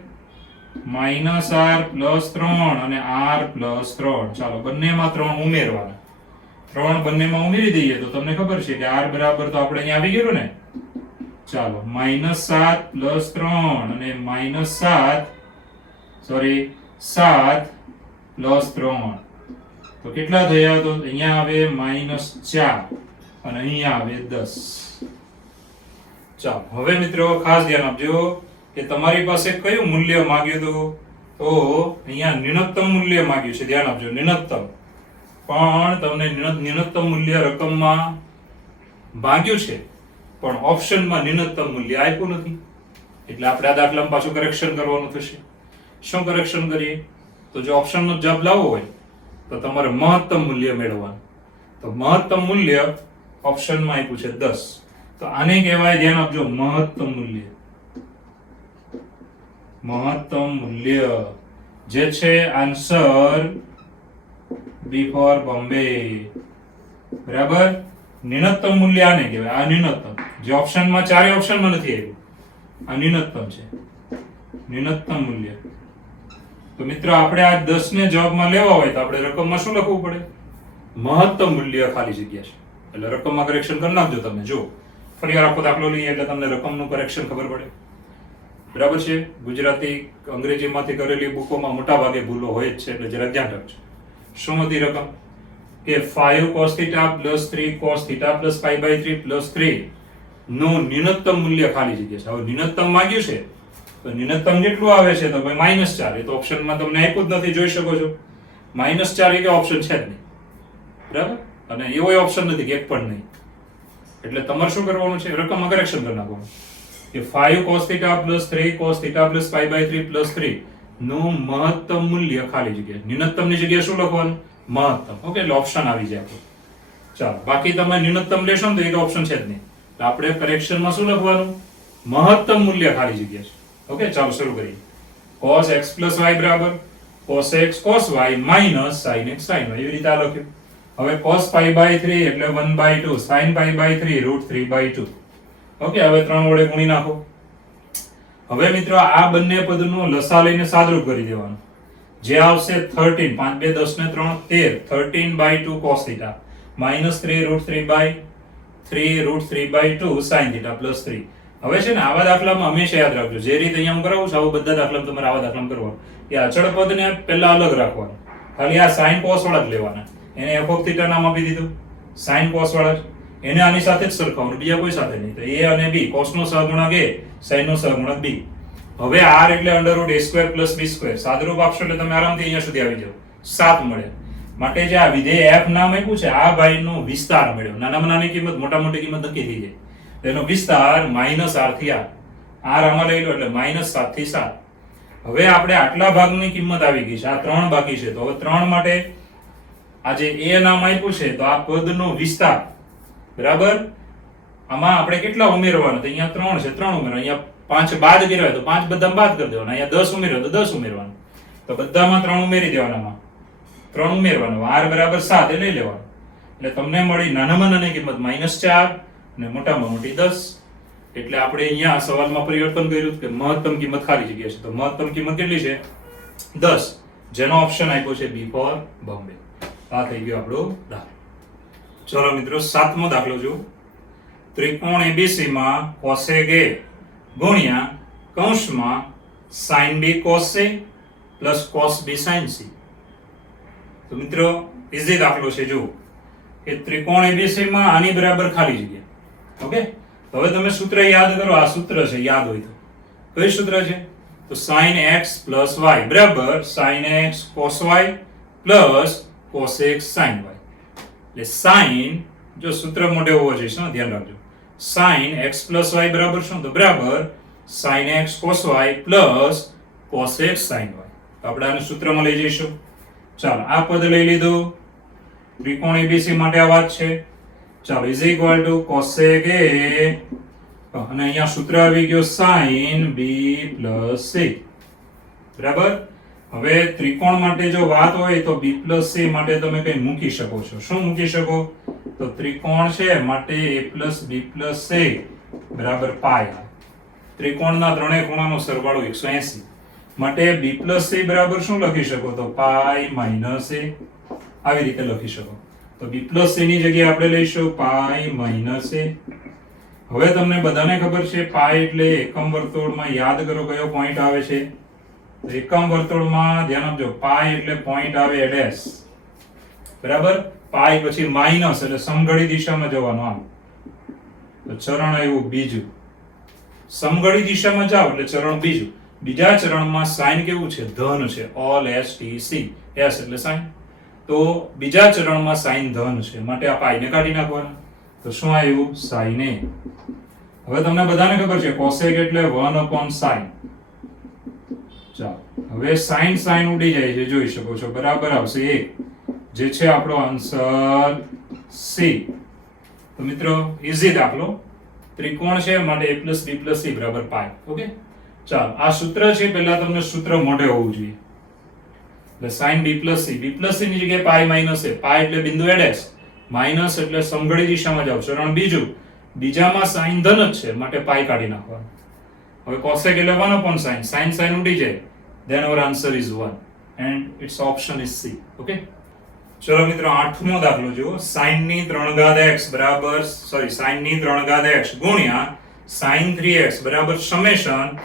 -r+3 અને r+3. ચાલો બંનેમાં 3 ઉમેરવાના. 3 બંનેમાં ઉમેરી દઈએ તો તમને ખબર છે કે r બરાબર તો આપણે અહીંયા આવી ગયું ને. ચાલો -7+3 અને -7+3 તો કેટલા થયા? તો અહીંયા આવે -4 અને અહીંયા આવે 10. ચાલો હવે મિત્રો ખાસ ધ્યાન આપજો કે તમારી પાસે કયું મૂલ્ય માંગ્યું હતું, તો અહીંયા ન્યૂનતમ મૂલ્ય માંગ્યું છે. ધ્યાન આપજો, ન્યૂનતમ, પણ તમને ન્યૂનતમ મૂલ્ય રકમમાં માંગ્યું છે પણ ઓપ્શનમાં ન્યૂનતમ મૂલ્ય આપ્યું નથી. એટલે આપણે આ દાખલામાં પાછું કરેક્શન કરવાનું થશે. શું કરેક્શન કરીએ? તો જો ઓપ્શનનો જવાબ લાવવો હોય તો તમારે મહત્તમ મૂલ્ય મેળવવાનું. તો મહત્તમ મૂલ્ય ઓપ્શનમાં આપ્યું છે 10. તો આને કહેવાય, ધ્યાન આપજો, મહત્તમ મૂલ્ય. મહત્તમ મૂલ્ય જે છે આન્સર બી ફોર બોમ્બે. બરાબર. ન્યૂનતમ મૂલ્ય આને કહેવાય. આ ન્યૂનતમ જે ઓપ્શનમાં ચારે ઓપ્શનમાં નથી આવ્યું, આ ન્યૂનતમ છે, ન્યૂનતમ મૂલ્ય. તો મિત્રો આપણે આ 10 ને જવાબમાં લેવા હોય તો આપણે રકમમાં શું લખવું પડે? મહત્તમ મૂલ્ય ખાલી જગ્યા છે. એટલે રકમમાં કરેક્શન કરી નાખજો. તમે જો ફરી વાર આખો દાખલો લઈએ એટલે તમને રકમનું કરેક્શન ખબર પડે. બરાબર છે. ગુજરાતી અંગ્રેજીમાંથી કરેલી બુકોમાં મોટા ભાગે ભૂલો હોય જ છે, એટલે જરા ધ્યાન રાખજો. શું હતી રકમ? કે 5 cos θ plus 3 cos θ plus π/3 plus 3 નું ન્યૂનતમ મૂલ્ય ખાલી જગ્યા છે. હવે ન્યૂનતમ માંગ્યું છે તો ન્યૂનતમ કેટલું આવે છે? તો ભાઈ -4. એ તો ઓપ્શનમાં તમને આપ્યું જ નથી, જોઈ શકો છો. -4 એ કે ઓપ્શન છે જ નહીં. બરાબર. અને એવો ઓપ્શન નથી કે એક પણ નહીં. એટલે તમારે શું કરવાનું છે? રકમમાં કરેક્શન કરી નાખવાનું કે 5 cos θ plus 3 cos θ plus π/3 plus 3 નું મહત્તમ મૂલ્ય ખાલી જગ્યા. ન્યૂનતમની જગ્યાએ શું લખવાનું? મહત્તમ. ઓકે, એટલે ઓપ્શન આવી જાય આપણો. ચાલો, બાકી તમે ન્યૂનતમ લેશો ને તો એક ઓપ્શન છે જ નહીં. તો આપણે કરેક્શનમાં શું લખવાનું? મહત્તમ મૂલ્ય ખાલી જગ્યા છે. ઓકે, ચાલો શરૂ કરીએ. cos x plus y બરાબર cos x cos y minus sin x sin y. એવી રીતે આ લખ્યું. હવે cos π/3 એટલે 1/2, sin π/3 √3/2. ઓકે, હવે 3 વડે ગુણી નાખો. હવે મિત્રો આ બંને પદનો લસા લઈને સાદરૂપ કરી દેવાનું. જે આવશે 13, 5 2 10 ને 3 13, 13/2 cos θ minus 3 √3/2 sin θ plus 3. હવે છે ને આવા દાખલામાં હંમેશા યાદ રાખજો, જે રીતે અહીંયા હું કરાવું છું આવા બધા દાખલામાં તમારે આવા દાખલામાં કરવાનું કે અચળ પદને પહેલા અલગ રાખવાનું. ખાલી આ sin cos વાળા જ લેવાના. એને f of θ નામ આપી દીધું, sin cos વાળા જ. એને આની સાથે જ સરખાવવાનું, બીજા કોઈ સાથે નહીં. તો a અને b, cos નો સહગુણક a, sin નો સહગુણક b. હવે r એટલે √a² + b². સાદરૂપ આપશો એટલે તમે આરામથી અહીંયા સુધી આવી જાવ. 7 મળે. માટે જે આ વિધેય f નામ આપ્યું છે, આ ભાઈનો વિસ્તાર મળ્યો. નાનામાં નાની કિંમત મોટા મોટી કિંમત નક્કી થઈ જાય. એનો વિસ્તાર -r થી r. r આમાં લઈ લો એટલે -7 થી 7. હવે આપણે આટલા ભાગની કિંમત આવી ગઈ છે, આ 3 બાકી છે. તો હવે 3 માટે આ જે a નામ આપ્યું છે, તો આ પદનો વિસ્તાર બરાબર આમાં આપણે કેટલા ઉમેરવાના? તો અહીંયા 3 છે, 3 ઉમેરવાના. અહીંયા 5 બાદ કર્યા હોય તો 5 બધામાં બાદ કરી દેવાના. અહીંયા 10 ઉમેર્યો તો 10 ઉમેરવાનું. તો બધામાં 3 ઉમેરી દેવાના. 3 ઉમેરવાનું. r બરાબર 7 એ લઈ લેવાનું. એટલે તમને મળી નાનામાં નાની કિંમત -4 અને મોટામાં મોટી 10. એટલે આપણે અહીંયા સવાલમાં પરિવર્તન કર્યું કે મહત્તમ કિંમત ખાલી જગ્યા છે. તો મહત્તમ કિંમત કેટલી છે? 10. જેનો ઓપ્શન આપ્યો છે બી ફોર બોમ્બે. આ થઈ ગયો આપણો દાખલો. ચલો મિત્રો, 7મો દાખલો જો. ત્રિકોણ ABC માં cosec A ગુણ્યા કૌંસમાં sin B cos C plus cos B sin C. તો મિત્રો ઈઝી દાખલો છે. જો કે ત્રિકોણ ABC માં આની બરાબર ખાલી જગ્યા. ઓકે, તો હવે તમે સૂત્ર યાદ કરો. આ સૂત્ર છે, યાદ હોય તો. કયું સૂત્ર છે? તો sin x plus y બરાબર sin x cos y plus cos x sin y. એટલે sin, જો સૂત્ર મોઢે હોવો જોઈએ, શું ધ્યાન રાખજો. sin x plus y બરાબર શું? તો બરાબર sin x cos y plus cos x sin y. તો આપણે આને સૂત્રમાં લઈ જઈશું. ચાલો, આ પદ લઈ લીધું. ત્રિકોણ ABC માટે આ વાત છે. ચાલો, is equal to cosec A અને અહીંયા સૂત્ર આવી ગયો sin B plus C. બરાબર. હવે ત્રિકોણ માટે જો વાત હોય તો B plus C માટે તમે કંઈ મૂકી શકો છો. શું મૂકી શકો? તો ત્રિકોણ છે માટે A plus B plus C બરાબર પાઈ. ત્રિકોણના ત્રણેય ખૂણાનો સરવાળો 180 માટે B plus C બરાબર શું લખી શકો? તો પાઈ માઇનસ A. આવી રીતે લખી શકો. તો B plus C ની જગ્યાએ આપણે લઈશું પાઈ માઇનસ A. હવે તમને બધાને ખબર છે પાઈ એટલે એકમ વર્તુળમાં યાદ કરો કયો પોઈન્ટ આવે છે? એકમ વર્તુળમાં ધ્યાન આપજો, પાઈ એટલે પોઈન્ટ આવે ડેશ. બરાબર. પાઈ પછી માઇનસ એટલે સમઘડી દિશામાં જવાનું. આમ તો ચરણ આવ્યું બીજું. સમઘડી દિશામાં જાવ એટલે ચરણ બીજું. બીજા ચરણમાં સાઇન કેવું છે? ધન છે. All S T C. S એટલે સાઇન. તો બીજા ચરણમાં સાઇન ધન છે માટે આ પાઈને કાઢી નાખવાના. તો શું આવ્યું? sin A. હવે તમને બધાને ખબર છે cosec એટલે 1/sin. ચાલો, હવે sin ઉડી જાય છે, જોઈ શકો છો. બરાબર આવશે 1, જે છે આપણો આન્સર C. તો મિત્રો ઈઝી દાખલો, ત્રિકોણ છે માટે a + b + c બરાબર પાઈ. ઓકે, ચાલો આ સૂત્ર છે, પહેલા તમને સૂત્ર મોઢે હોવું જોઈએ. એટલે sin b + c, b + c ની જગ્યાએ પાઈ માઈનસ a, પાઈ એટલે બિંદુ એડેક્સ, માઈનસ એટલે સમઘડી દિશામાં જાવ. ચરણ બીજું, બીજામાં sin ધન જ છે માટે પાઈ કાઢી નાખવાનું. હવે cosec એટલે 1/sin, sin ઉડી જાય, then our answer is 1 and its option is C. Okay, ચલો મિત્રો આઠમો દાખલો જુઓ. sin ની 3 ઘાત x બરાબર sin ની 3 ઘાત x ગુણ્યા sin 3x બરાબર સમેશન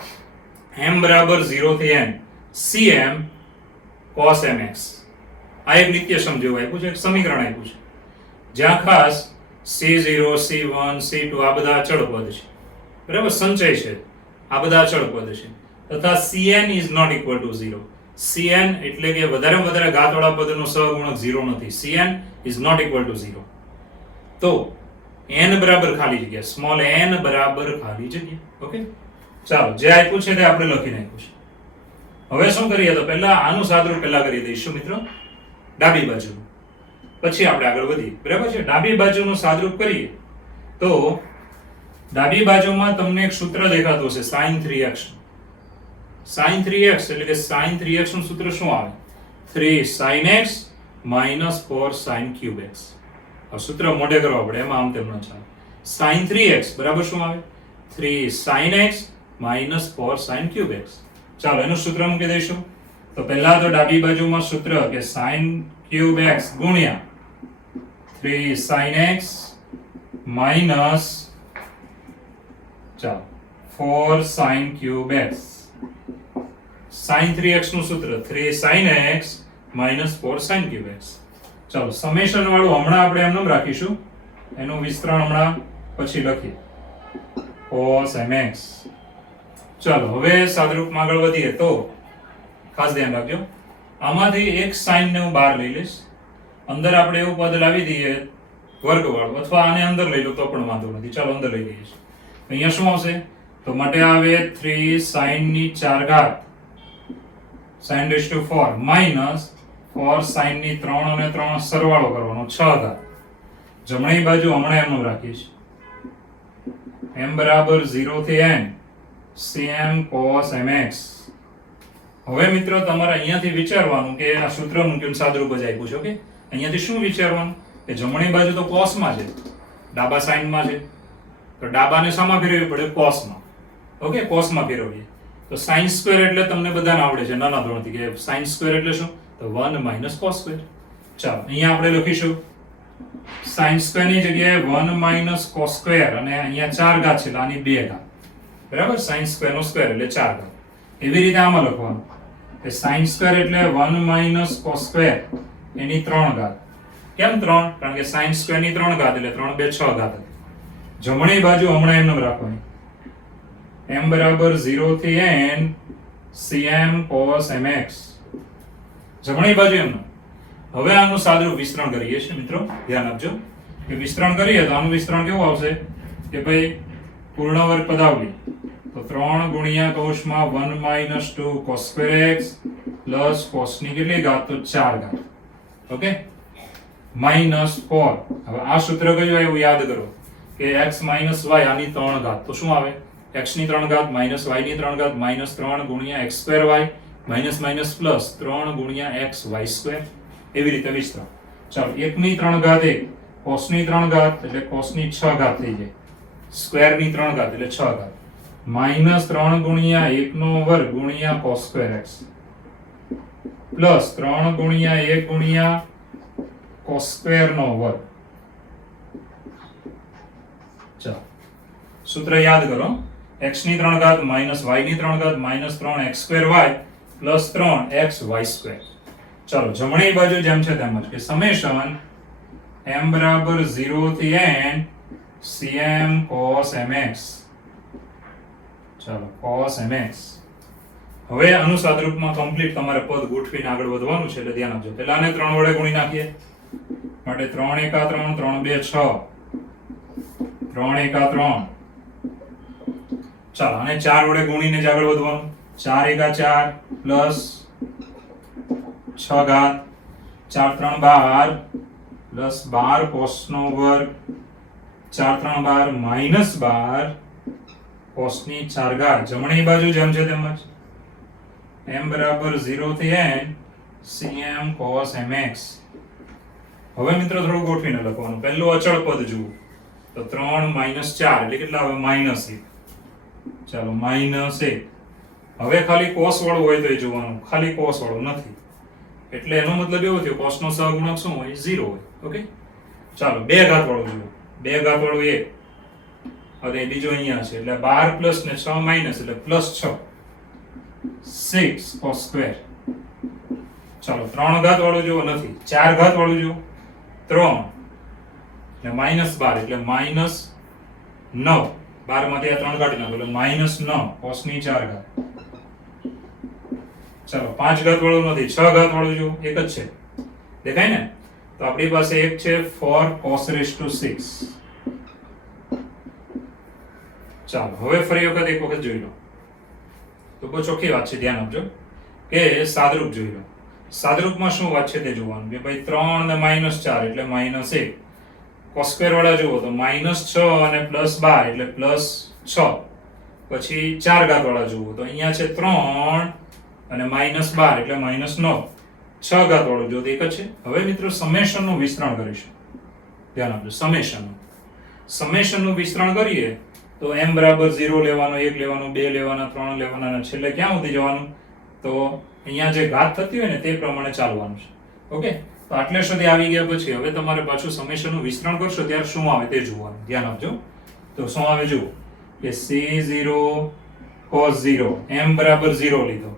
m બરાબર 0 થી n cm cos mx. આ એક નિત્યસમ જેવું આપ્યું છે, એક સમીકરણ આપ્યું છે, જ્યાં ખાસ c0 c1 c2 આ બધા અચળ પદ છે, બરાબર, સંચય છે, આ બધા અચળ પદ છે, તથા cn is not equal to 0. cn એટલે કે વધારેમાં વધારે ઘાતવાળા પદનો સહગુણક 0 નથી. cn is not equal to 0. તો n બરાબર ખાલી જગ્યા, સ્મોલ n બરાબર ખાલી જગ્યા. ઓકે, ચાલો જે આપ્યું છે તે આપણે લખી નાખ્યું છે. હવે શું કરીએ, તો પહેલા આનું સાદરૂપ પહેલા કરી દઈશું મિત્રો, ડાબી બાજુ, પછી આપણે આગળ વધીએ. બરાબર છે, ડાબી બાજુનું સાદરૂપ કરીએ તો ડાબી બાજુમાં તમને એક સૂત્ર દેખાતું હશે, sin 3x. sin 3x એટલે કે sin 3x નું સૂત્ર શું આવે? 3 sin x minus 4 sin cube x. આ સૂત્ર મોઢે કરવા પડે, એમાં આમ તેમ ન ચાલે. sin 3x બરાબર શું આવે? 3 sin x minus 4 sin cube x. ચાલો એનું સૂત્ર મૂકી દઈશું. તો પહેલા તો ડાબી બાજુમાં સૂત્ર કે sin cube x ગુણ્યા 3 sin x minus ચાલો 4 sin cube x. sin 3x નું સૂત્ર 3 sin x minus 4 sin cube x. ચાલો સમેશન વાળું હમણાં આપણે એમનું રાખીશું, એનું વિસ્તરણ હમણાં પછી લખીએ, cos mx. ચાલો હવે સાદરૂપમાં આગળ વધીએ તો ખાસ ધ્યાન રાખજો, આમાંથી એક sin ને હું બહાર લઈ લઈશ, અંદર આપણે એવું પદ લાવી દઈએ વર્ગવાળું, અથવા આને અંદર લઈ લો તો પણ વાંધો નથી. ચાલો અંદર લઈ લઈએ. અહીંયા શું આવશે? તો માટે આવે 3 sin ની 4 ઘાત sin raised to 4 minus 4 sin ની 3 અને 3 સરવાળો કરવાનો 6 ઘાત. જમણી બાજુ હમણાં એમનું રાખીશ, m બરાબર 0 થી n cm cos mx. હવે મિત્રો તમારે અહીંયાથી વિચારવાનું કે આ સૂત્ર મૂક્યું સાદરૂપ જ આપ્યું છે. ઓકે, અહીંયાથી શું વિચારવાનું કે જમણી બાજુ તો cos માં છે, ડાબા sin માં છે, તો ડાબાને શામાં ફેરવવી પડે? cos માં. ઓકે, cos માં ફેરવીએ તો sin સ્ક્વેર એટલે તમને બધાને આવડે છે નાના ધોરણથી કે sin સ્ક્વેર એટલે શું? તો 1 minus cos સ્ક્વેર. ચાલો અહીંયા આપણે લખીશું sin સ્ક્વેર ની જગ્યાએ 1 minus cos સ્ક્વેર, અને અહીંયા 4 ઘાત છે એટલે આની 2 ઘાત. બરાબર, sin સ્ક્વેર નો સ્ક્વેર એટલે 4 ઘાત. એવી રીતે આમાં લખવાનું કે sin સ્ક્વેર એટલે 1 minus cos સ્ક્વેર એની 3 ઘાત. કેમ 3? કારણ કે sin સ્ક્વેર ની 3 ઘાત એટલે 3 2 6 ઘાત. જમણી બાજુ હમણાં એમને રાખવાની, m બરાબર 0 થી n cm cos mx. જમણી બાજુ એમનું. હવે આનું સાદરૂપ વિસ્તરણ કરીએ છીએ મિત્રો, ધ્યાન આપજો કે વિસ્તરણ કરીએ તો આનું વિસ્તરણ કેવું આવશે કે ભાઈ પૂર્ણ વર્ગ પદાવલી, તો 3 ગુણ્યા કૌંસમાં 1 minus 2 cos square x plus cos ની કેટલી ઘાત? તો 4 ઘાત. Okay, minus 4. હવે આ સૂત્ર કયું આવ્યું યાદ કરો કે x minus y આની 3 ઘાત, તો શું આવે? x ની 3 ઘાત minus y ની 3 ઘાત minus 3 ગુણ્યા x square y minus minus plus 3 ગુણ્યા x y square. એવી રીતે વિસ્તરણ. ચાલો 1 ની 3 ઘાત 1, cos ની 3 ઘાત એટલે cos ની 6 ઘાત થઈ જાય, સ્ક્વેર ની 3 ઘાત એટલે 6 ઘાત, minus 3 ગુણ્યા 1 નો વર્ગ ગુણ્યા cos square x પ્લસ 3 ગુણ્યા 1 ગુણ્યા cos square નો વર્ગ. ચાલો સૂત્ર યાદ કરો, x ની 3 ઘાત minus y ની 3 ઘાત minus 3 x square y plus 3 x y square. ચાલો જમણી બાજુ જેમ છે તેમ જ કે સમેશન m બરાબર 0 થી n cm cos mx. ચાલો cos mx. હવે આનું સાદરૂપમાં કમ્પ્લીટ તમારે પદ ગોઠવીને આગળ વધવાનું છે એટલે ધ્યાન આપજો. પહેલા આને 3 વડે ગુણી નાખીએ, માટે 3 1 3 3 2 6 3 1 3. ચાલો આને 4 વડે ગુણીને જ આગળ વધવાનું, 4 1 4 પ્લસ 6 ઘાત 4 3 12 પ્લસ 12 cos નો વર્ગ 4 3 12 -12 cos ની 4 ઘાત જમણી બાજુ જેમ છે તેમ જ m બરાબર 0 થી n cm cos mx. હવે મિત્રો થોડું ગોઠવીને લખવાનું. પહેલું અચળ પદ જુઓ તો 3 - 4 એટલે કેટલા આવે -1. ચાલો -1. હવે ખાલી cos વાળું હોય તો એ જોવાનું, ખાલી cos વાળું નથી એટલે એનો મતલબ એવો થયો cos નો સહગુણક શું હોય? 0 હોય. ઓકે, ચાલો 2 ઘાત વાળું જુઓ. 2 ઘાત વાળું 1 અને બીજો અહીંયા છે એટલે 12 પ્લસ ને 6 માઇનસ એટલે +6 6 cos સ્ક્વેર. ચાલો 3 ઘાત વાળું જુઓ નથી, 4 ઘાત વાળું જુઓ 3 ને -12 એટલે -9. 12 માંથી આ 3 કાઢી નાખો એટલે -9 cos ની 4 ઘાત. ચાલો 5 ઘાત વાળું નથી, 6 ઘાત વાળું જુઓ એક જ છે, દેખાય ને? તો આપણી પાસે એક છે 4 cos raised to 6. ચાલો હવે ફરી વખત એક વખત જોઈ લો તો બહુ ચોખ્ખી વાત છે, ધ્યાન આપજો કે સાદરૂપ જોઈ લો. સાદરૂપમાં શું વાત છે તે જોવાનું કે ભાઈ 3 ને -4 એટલે -1. cos સ્ક્વેર વાળા જુઓ તો -6 અને +12 એટલે +6. પછી 4 ઘાત વાળા જુઓ તો અહીંયા છે 3 અને -12 એટલે -9. 6 ઘાત વાળું જો તો એક જ છે. હવે મિત્રો સમેશન નું વિસ્તરણ કરીશું, ધ્યાન આપજો. સમેશન નું વિસ્તરણ કરીએ તો m બરાબર 0 લેવાનો, 1 લેવાનો, 2 લેવાના, 3 લેવાના અને છેલ્લે ક્યાં સુધી જવાનું? તો અહીંયા જે ઘાત થતી હોય ને તે પ્રમાણે ચાલવાનું છે. ઓકે, તો આટલે સુધી આવી ગયા પછી હવે તમારે પાછું સમેશન નું વિસ્તરણ કરશો ત્યારે શું આવે તે જોવાનું, ધ્યાન આપજો. તો શું આવે જુઓ કે c0 cos 0 m બરાબર 0 લીધો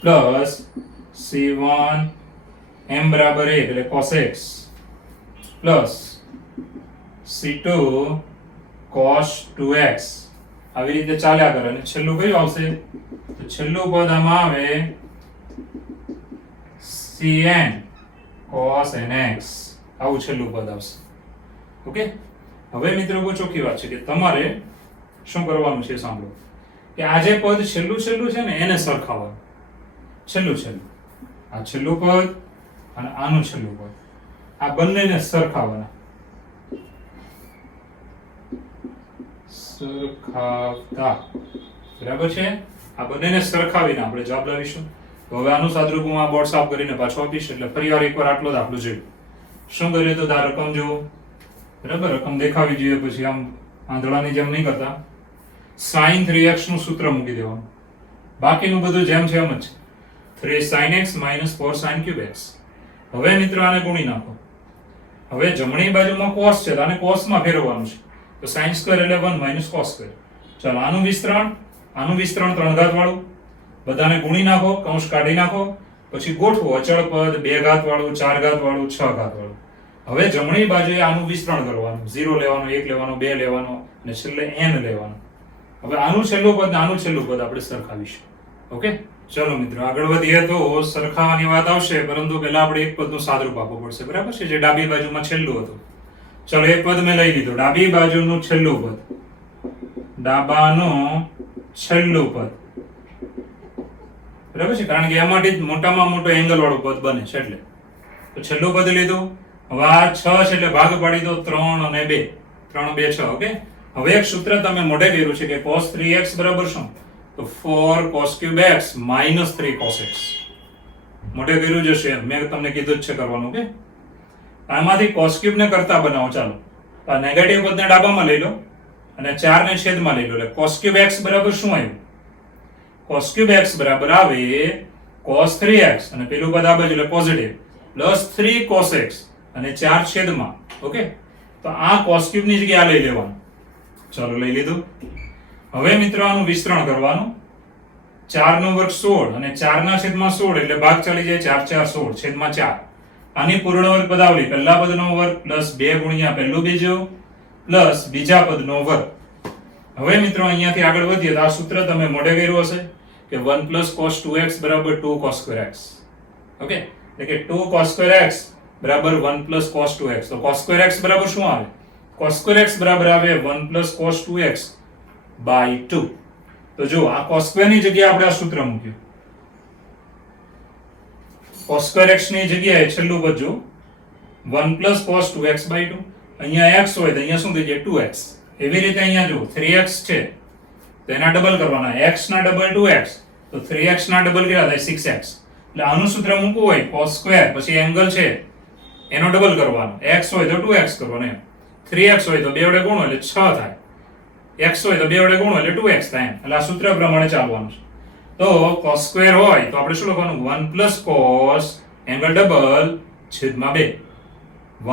પ્લસ c1 m બરાબર 1 એટલે cos x plus c2 cos 2x. આવી રીતે ચાલ્યા કરે અને છેલ્લું કયું આવશે? તો છેલ્લું પદ આમાં આવે cn cos nx. આવું છેલ્લું પદ આવશે. ઓકે, હવે મિત્રો બહુ ચોખ્ખી વાત છે કે તમારે શું કરવાનું છે સાંભળો કે આ જે પદ છેલ્લું છે ને એને સરખાવવાનું. છેલ્લું આ છેલ્લું પદ અને આનું છેલ્લું પદ આ બંનેને સરખાવવાના. સરખાવતા બરાબર છે. આ બંનેને સરખાવીને આપણે જવાબ લાવીશું. તો હવે આનું સાદરૂપ હું આ બોર્ડ સાફ કરીને પાછો આપીશ એટલે ફરીવાર એકવાર આટલો દાખલો જોયું. શું કર્યું તો આ રકમ જુઓ, બરાબર? રકમ દેખાવી જોઈએ પછી આમ આંધળાની જેમ નહીં કરતા. sin 3x નું સૂત્ર મૂકી દેવાનું, બાકીનું બધું જેમ છે એમ જ. 3 sin x - 4 sin cube x. હવે મિત્રો આને ગુણી નાખો. હવે જમણી બાજુમાં cos છે તો આને cos માં ફેરવવાનું છે તો sin સ્ક્વેર એટલે 1 - cos સ્ક્વેર. ચાલો આનું વિસ્તરણ 3 ઘાત વાળું બધાને ગુણી નાખો, કૌંસ કાઢી નાખો, પછી ગોઠવો અચળ પદ 2 ઘાત વાળું, 4 ઘાત વાળું, 6 ઘાત વાળું. હવે જમણી બાજુએ આનું વિસ્તરણ કરવાનું, 0 લેવાનું, 1 લેવાનો, 2 લેવાનો અને છેલ્લે n લેવાનું. હવે આનું છેલ્લું પદ ને આનું છેલ્લું પદ આપણે સરખાવીશું. ઓકે, ચલો મિત્રો આગળ વધીએ તો સરખાવાની વાત આવશે, પરંતુ પહેલા આપણે એક પદનું સાદરૂપ આપવું પડશે, બરાબર છે? જે ડાબી બાજુમાં છેલ્લું હતું. ચલો એક પદ મેં લઈ લીધું, ડાબી બાજુનું છેલ્લું પદ, ડાબાનું છેલ્લું પદ, બરાબર છે? કારણ કે એમાંથી જ મોટામાં મોટો એંગલ વાળું પદ બને છે એટલે. તો છેલ્લું પદ લીધું. હવે આ 6 છે એટલે ભાગ પાડી દો 3 અને 2, 3 2 6. ઓકે, હવે એક સૂત્ર તમે મોઢે કર્યું છે કે cos 3x બરાબર શું? તો 4 cos cube x - 3 cos x. મોઢે કર્યું જશે, મેં તમને કીધું જ છે કરવાનું. ઓકે, આમાંથી cos cube ને કરતા બનાવો. ચાલો આ નેગેટિવ પદને ડાબામાં લઈ લો અને 4 ને છેદમાં લઈ લો એટલે cos cube x બરાબર શું આવ્યું? cos cube x બરાબર આવે cos 3x અને પેલું પદ આ બાજુ એટલે પોઝિટિવ પ્લસ 3 cos x અને 4 છેદમાં. ઓકે, તો આ cos cube ની જગ્યાએ લઈ લેવાનું. ચાલો લઈ લીધું. હવે મિત્રો આનું વિસ્તરણ કરવાનું. 4 નો વર્ગ 16 અને 4 ના છેદમાં 16 એટલે ભાગ ચાલી જાય 4 4 16 છેદમાં 4. આની પૂર્ણ વર્ગ પદાવલી પહેલા પદનો વર્ગ પ્લસ 2 ગુણ્યા પહેલું બીજું પ્લસ બીજા પદનો વર્ગ. હવે મિત્રો અહીંયાથી આગળ વધીએ તો આ સૂત્ર તમે મોઢે કર્યું હશે કે 1 + cos 2x બરાબર 2 cos square x. ઓકે, એટલે કે 2 cos square x બરાબર 1 + cos 2x. તો cos square x બરાબર શું આવે? cos square x બરાબર આવે 1 + cos 2x by 2. તો જો આ cos square ની જગ્યાએ આપણે આ સૂત્ર મૂક્યું. cos square x ની જગ્યાએ છેલ્લું પદ જો 1 + cos 2x by 2. અહીંયા x હોય તો અહીંયા શું થઈ જાય 2x. એવી રીતે અહીંયા જો 3x છે તો એના ડબલ કરવાના, x ના ડબલ 2x, તો 3x ના ડબલ કેટલા થાય 6x. એટલે આનું સૂત્ર મૂકવું હોય cos સ્ક્વેર પછી એંગલ છે એનો ડબલ કરવાનો, x હોય તો 2x કરવાનો એમ, 3x હોય તો 2 વડે ગુણો એટલે 6 થાય, x હોય તો 2 વડે ગુણો એટલે 2x થાય એમ. એટલે આ સૂત્ર પ્રમાણે ચાલવાનું છે. તો cos સ્ક્વેર હોય તો આપણે શું લખવાનું 1 cos એંગલ ડબલ છેદમાં 2,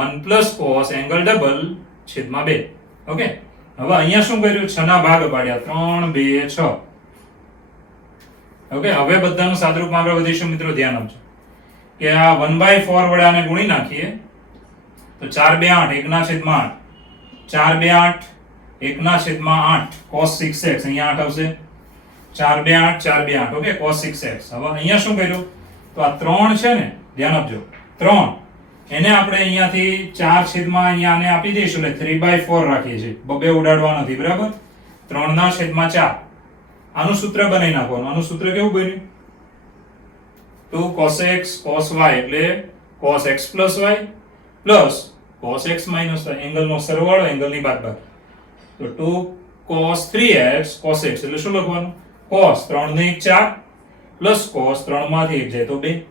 1 cos એંગલ ડબલ છેદમાં 2. ઓકે, હવે અહીંયા શું કર્યું, 6 ના ભાગ પાડ્યા, 3 2 6. ઓકે, હવે બધાનું સાદરૂપમાં આગળ વધીશું મિત્રો. ધ્યાન આપજો કે આ 1/4 વડે આને ગુણી નાખીએ તો 4 2 8 1 ના છેદમાં 8, 4 2 8 1 ના છેદમાં 8 cos 6x, અહીંયા 8 આવશે, 4 2 8 4 2 8. Okay, cos 6x. હવે અહીંયા શું કર્યું, તો આ 3 છે ને, ધ્યાન આપજો 3, એને આપણે અહીંયાથી 4 છેદમાં અહીંયા આને આપી દઈશું એટલે 3/4 રાખીએ છીએ, બબે ઉડાડવા નથી, બરાબર. 3 ના છેદમાં 4, આનું સૂત્ર બનાવી નાખવાનું. આનું સૂત્ર કેવું બન્યું, 2 cos x cos y એટલે cos x plus y plus cos x minus y, એંગલનો સરવાળો એંગલની બાદબાકી. તો 2 cos 3x cos x એટલે શું લખવાનું, cos 3 ને 1 4 plus cos 3 માંથી 1 જાય તો 2.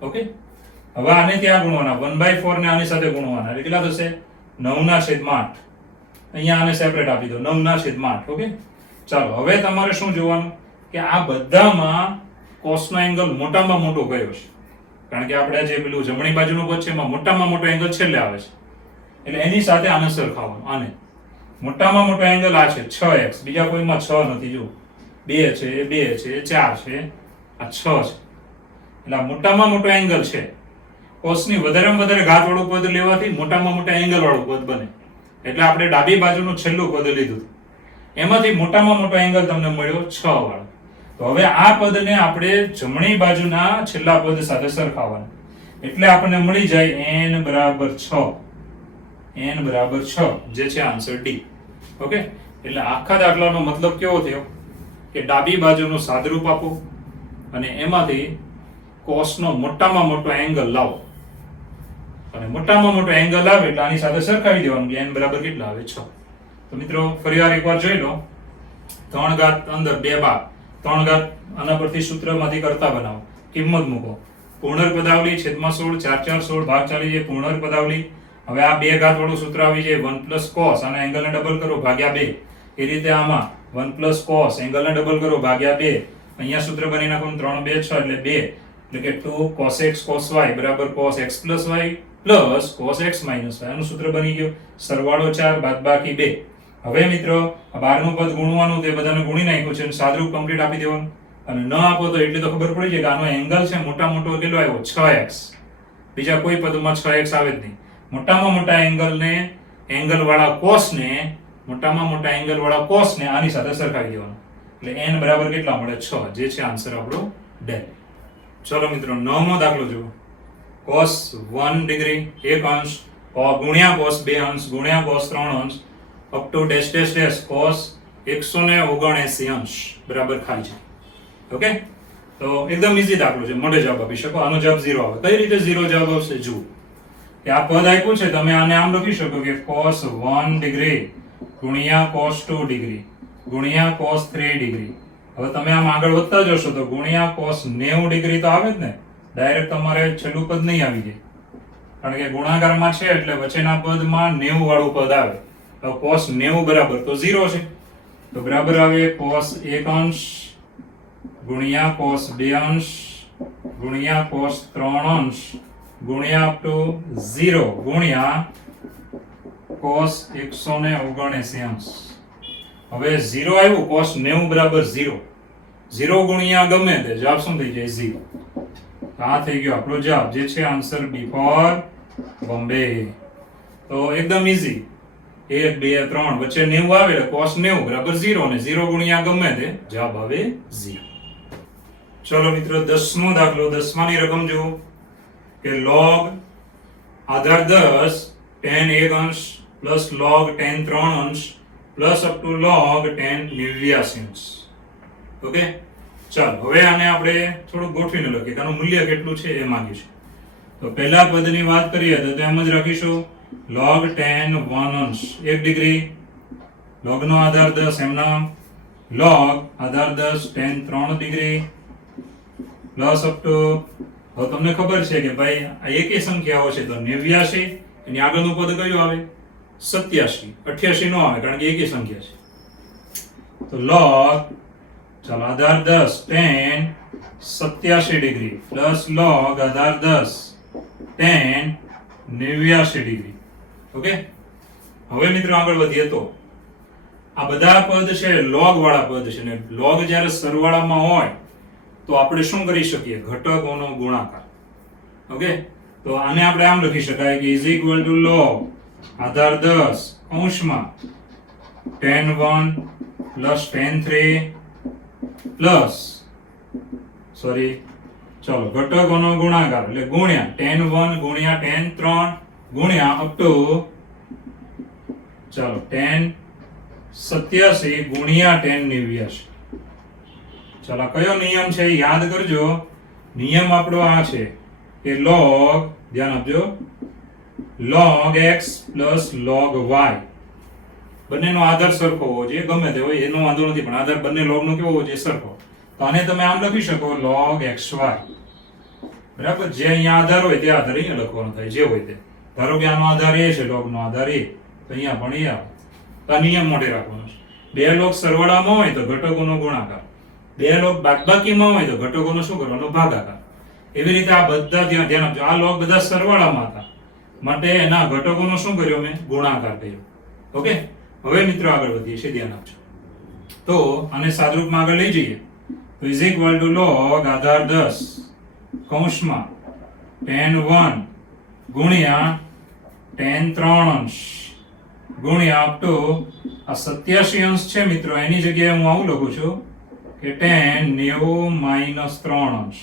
ઓકે, હવે આને ત્યાં ગુણવાના, 1/4 ને આની સાથે ગુણવાના એટલે કેટલા થશે 9 ના છેદમાં 8. અહીંયા આને સેપરેટ આપી દો, 9 ના છેદમાં 8. ઓકે, ચાલો હવે તમારે શું જોવાનું કે આ બધામાં cos નો એંગલ મોટામાં મોટો કયો છે, કારણ કે આપણે જે પેલું જમણી બાજુનું પદ છે એમાં મોટામાં મોટો એંગલ છેલ્લે આવે છે, એટલે એની સાથે આને સરખાવવાનું. આને મોટામાં મોટો એંગલ આ છે 6x, બીજા કોઈમાં 6 નથી, જો 2 છે 2 છે 4 છે, આ 6 છે. એટલે આ મોટામાં મોટો એંગલ છે. cos ની વધારેમાં વધારે ઘાત વાળું પદ લેવાથી મોટામાં મોટા એંગલ વાળું પદ બને, એટલે આપણે ડાબી બાજુનું છેલ્લું પદ લીધું, એમાંથી મોટામાં મોટો એંગલ તમને મળ્યો 6 વાળો. તો હવે આ પદને આપણે જમણી બાજુના છેલ્લા પદ સાથે સરખાવવાનું, એટલે આપણને મળી જાય n બરાબર 6, n બરાબર 6, જે છે આન્સર ડી. ઓકે, એટલે આખા દાખલાનો મતલબ કેવો થયો કે ડાબી બાજુનું સાદરૂપ આપો અને એમાંથી cos નો મોટામાં મોટો એંગલ લાવો, અને મોટામાં મોટો એંગલ આવે એટલે આની સાથે સરખાવી દેવાનું કે n બરાબર કેટલા આવે 6. તો મિત્રો ફરીવાર એકવાર જોઈ લો, 3 ઘાત અંદર 2 બાર, 3 ઘાત આના પરથી સૂત્રમાંથી કરતા બનાવો, કિંમત મૂકો, પૂર્ણ પદાવલી છેદમાં 16 4 4 16 ભાગ ચાલી જાય પૂર્ણ પદાવલી. હવે આ 2 ઘાત વાળું સૂત્ર આવી જાય 1 cos અને એંગલને ડબલ કરો ભાગ્યા 2. એ રીતે આમાં 1 cos એંગલને ડબલ કરો ભાગ્યા 2. અહીંયા સૂત્ર બની નાખો 3 2 6 એટલે 2, એટલે કે 2 cos x cos y બરાબર cos x plus y plus cos x minus y. આનું સૂત્ર બની ગયું, સરવાળો 4 બાદબાકી 2. હવે મિત્રો આ 12નું પદ ગુણવાનું, તે બધાને ગુણી નાખ્યું છે અને સાદરૂપ કમ્પ્લીટ આપી દેવાનું. અને ન આપો તો એટલે તો ખબર પડી જાય કે આનો એંગલ છે મોટા મોટો કેટલો આવ્યો 6x, બીજા કોઈ પદમાં 6x આવે જ નહીં. મોટામાં મોટા એંગલને એંગલ વાળા cos ને મોટામાં મોટા એંગલ વાળા cos ને આની સાથે સરખાવી દેવાનું, એટલે n બરાબર કેટલા મળે 6, જે છે આન્સર આપણો ડેલ. ચલો મિત્રો 9મો દાખલો જુઓ. cos 1 ડિગ્રી 1 અંશ ગુણ્યા cos 2 અંશ ગુણ્યા cos 3 અંશ up to dash dash dash cos 179 અંશ બરાબર ખાલી છે. ઓકે, તો એકદમ ઈઝી દાખલો છે, મોઢે જવાબ આપી શકો. આનો જવાબ 0 આવે. કઈ રીતે 0 જવાબ આવશે જુઓ, કે આ પદ આપ્યું છે, તમે આને આમ લખી શકો કે cos 1 ડિગ્રી ગુણ્યા cos 2 ડિગ્રી ગુણ્યા cos 3 ડિગ્રી. હવે તમે આમ આગળ વધતા જશો તો ગુણ્યા cos 90 ડિગ્રી તો આવે જ ને, ડાયરેક્ટ તમારે છેલ્લું પદ નહીં આવી જાય, કારણ કે ગુણાકારમાં છે એટલે વચ્ચેના પદમાં 90 વાળું પદ આવે. તો cos 90 બરાબર તો 0 છે, તો બરાબર આવે cos 1 અંશ ગુણ્યા cos 2 અંશ ગુણ્યા cos 3 અંશ ગુણ્યા અપ ટુ 0 ગુણ્યા cos 179 અંશ. હવે 0 આવ્યું, cos 90 બરાબર 0, 0 ગુણ્યા ગમે તે જવાબ શું થઈ જાય 0. આ થઈ ગયો આપણો જવાબ, જે છે આન્સર બી ફોર બોમ્બે. તો એકદમ ઈઝી, 1 2 3 વચ્ચે 90 આવે એટલે cos 90 બરાબર 0 અને 0 ગુણ્યા ગમે તે જવાબ આવે 0. ચલો મિત્રો 10મો દાખલો. 10માની રકમ જુઓ કે log આધાર 10 tan 1 અંશ પ્લસ log tan 3 અંશ plus up to log tan 89 અંશ. ઓકે, ચાલો હવે આને આપણે થોડું ગોઠવીને લખીએ, આનું મૂલ્ય કેટલું છે એ માંગ્યું છે. તો પહેલા પદની વાત કરીએ તો તેમ જ રાખીશું log tan 1 અંશ 1 ડિગ્રી, log નો આધાર 10 એમના, log Aadhaar 10 tan 3 degree plus up to, હવે તમને ખબર છે કે ભાઈ આ એકી સંખ્યાઓ છે તો 89, એની આગળનું પદ કયું આવે? 87. 88 નો આવે કારણ કે એકી સંખ્યા છે. તો log, ચાલો આધાર 10 tan 87 ડિગ્રી પ્લસ log આધાર 10 tan 89 ડિગ્રી. ઓકે, હવે મિત્રો આગળ વધીએ તો આ બધા પદ છે log વાળા પદ છે ને log જ્યારે સરવાળામાં હોય તો આપણે શું કરી શકીએ? ઘટકોનો ગુણાકાર. ઓકે, તો આને આપણે આમ લખી શકાય કે ઇઝ ઇક્વલ ટુ log આધાર 10 કૌંસમાં tan 1 પ્લસ tan 3 પ્લસ ચલો ઘટકોનો ગુણાકાર એટલે ગુણ્યા tan 1 ગુણ્યા tan 3 ગુણ્યા અપ ટુ ચાલો tan 87 ગુણ્યા tan 89. ચાલો કયો નિયમ છે યાદ કરજો. નિયમ આપણો આ છે કે log, ધ્યાન આપજો, log x plus log y બંનેનો આધાર સરખો હોવો જોઈએ, ગમે તે હોય એનો વાંધો નથી, પણ આધાર બંને log નો કેવો હોવો જોઈએ? સરખો. તો આને તમે આમ લખી શકો log xy, બરાબર? જે અહીંયા આધાર હોય તે આધાર અહીંયા લખવાનો થાય, જે હોય તે. ધારો કે આનો આધાર a છે, log નો આધાર a, તો અહીંયા પણ a આવે. તો આ નિયમ મોઢે રાખવાનો છે. બે log સરવાળામાં હોય તો ઘટકોનો ગુણાકાર, બે log બાદબાકીમાં હોય તો ઘટકોનો શું કરવાનો? ભાગાકાર. એવી રીતે આ બધા ધ્યાન આપજો. આ log બધા સરવાળામાં હતા માટે એના ઘટકોનો શું કર્યો? મેં ગુણાકાર કર્યો. ઓકે, હવે મિત્રો આગળ વધીએ છીએ, ધ્યાન આપજો. તો આને સાદરૂપમાં આગળ લઈ જઈએ તો ઇઝ ઇક્વલ ટુ log આધાર 10 કૌંસમાં tan 1 ગુણ્યા tan 3 અંશ ગુણ્યા અપ ટુ આ 87 અંશ છે મિત્રો, એની જગ્યાએ હું આવું લખું છું કે tan 90 - 3 અંશ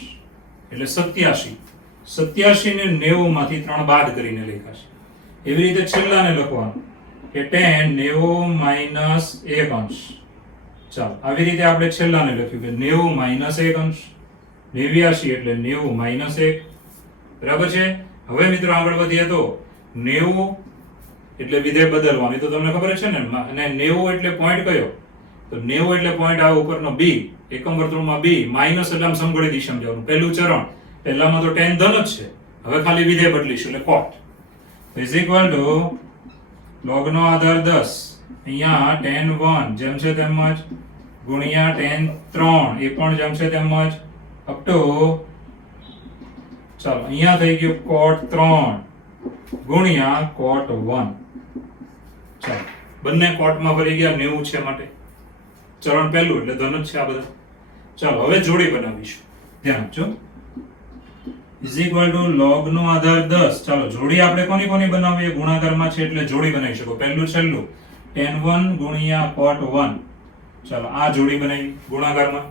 એટલે 87. 87 ને 90 માંથી 3 બાદ કરીને લખ્યા છે. એવી રીતે છેલ્લાને લખવાનું કે tan 90 - 1 અંશ. ચાલો આવી રીતે આપણે છેલ્લાને લખ્યું કે 90 - 1 અંશ, 89 એટલે 90 - 1. બરાબર છે? હવે મિત્રો આગળ વધીએ તો 90 એટલે વિધેય બદલવાનું, તો તમને ખબર છે ને. અને 90 એટલે પોઈન્ટ કયો? તો 90 એટલે પોઈન્ટ આ ઉપરનો b, એકમ વર્તુળમાં b, માઈનસ એટલે આમ સમઘોડી દિશામાં જવાનું. પહેલું ચરણ, પહેલામાં તો tan ધન જ છે, હવે ખાલી વિધેય બદલીશું એટલે cot is equal to log નો આધાર 10 અહીંયા tan 1 જેમ છે તેમ જ ગુણ્યા tan 3 એ પણ જેમ છે તેમ જ અપ ટુ ચાલો અહીંયા થઈ ગયું cot 3 ગુણ્યા cot 1. ચાલો બંને કોટમાં ભરી ગયા 90 છે માટે. ચરણ પહેલું એટલે ધન જ છે આ બધા. ચાલો હવે જોડી બનાવીશું, ધ્યાન આપજો. ઇઝ ઇક્વલ ટુ log નો આધાર 10. ચાલો જોડી આપણે કોની કોની બનાવીએ? ગુણાકારમાં છે એટલે જોડી બનાવી શકો. પહેલું છેલ્લું tan 1 ગુણ્યા cot 1. ચાલો આ જોડી બનાવી ગુણાકારમાં.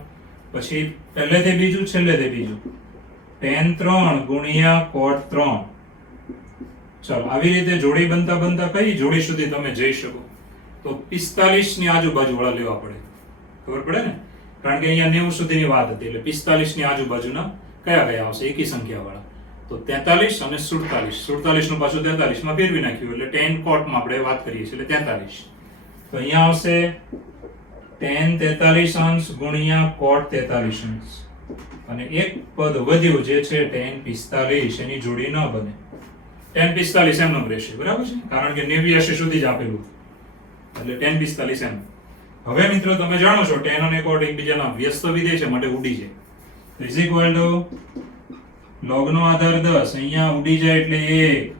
પછી પહેલેથી બીજું છેલ્લેથી બીજું tan 3 ગુણ્યા cot 3. ચાલો આવી રીતે જોડી બનતા બનતા કઈ જોડી સુધી તમે જઈ શકો? તો 45 ની આજુબાજુ વાળા લેવા પડે. ખબર પડે ને? કારણ કે અહીંયા 90 સુધીની વાત હતી એટલે 45 ની આજુબાજુના કયા કયા આવશે? એકી સંખ્યા વાળા. તો 43 અને 47. 47 નું પાછું 43 માં ફેરવી નાખ્યું એટલે tan cot માં આપણે વાત કરીએ છીએ એટલે 43. તો અહીંયા આવશે tan 43 અંશ ગુણ્યા cot 43 અંશ. અને એક પદ વધ્યું જે છે tan 45, એની જોડી ન બને. tan 45 એમ ન રહેશે, બરાબર છે? કારણ કે 89 સુધી જ આપેલું એટલે tan 45 એમ. હવે મિત્રો તમે જાણો છો tan અને cot એકબીજાના વ્યસ્ત વિધેય છે માટે ઉડી જાય. ઇઝ ઇક્વલ ટુ log નો આધાર 10 અહીંયા ઉડી જાય એટલે 1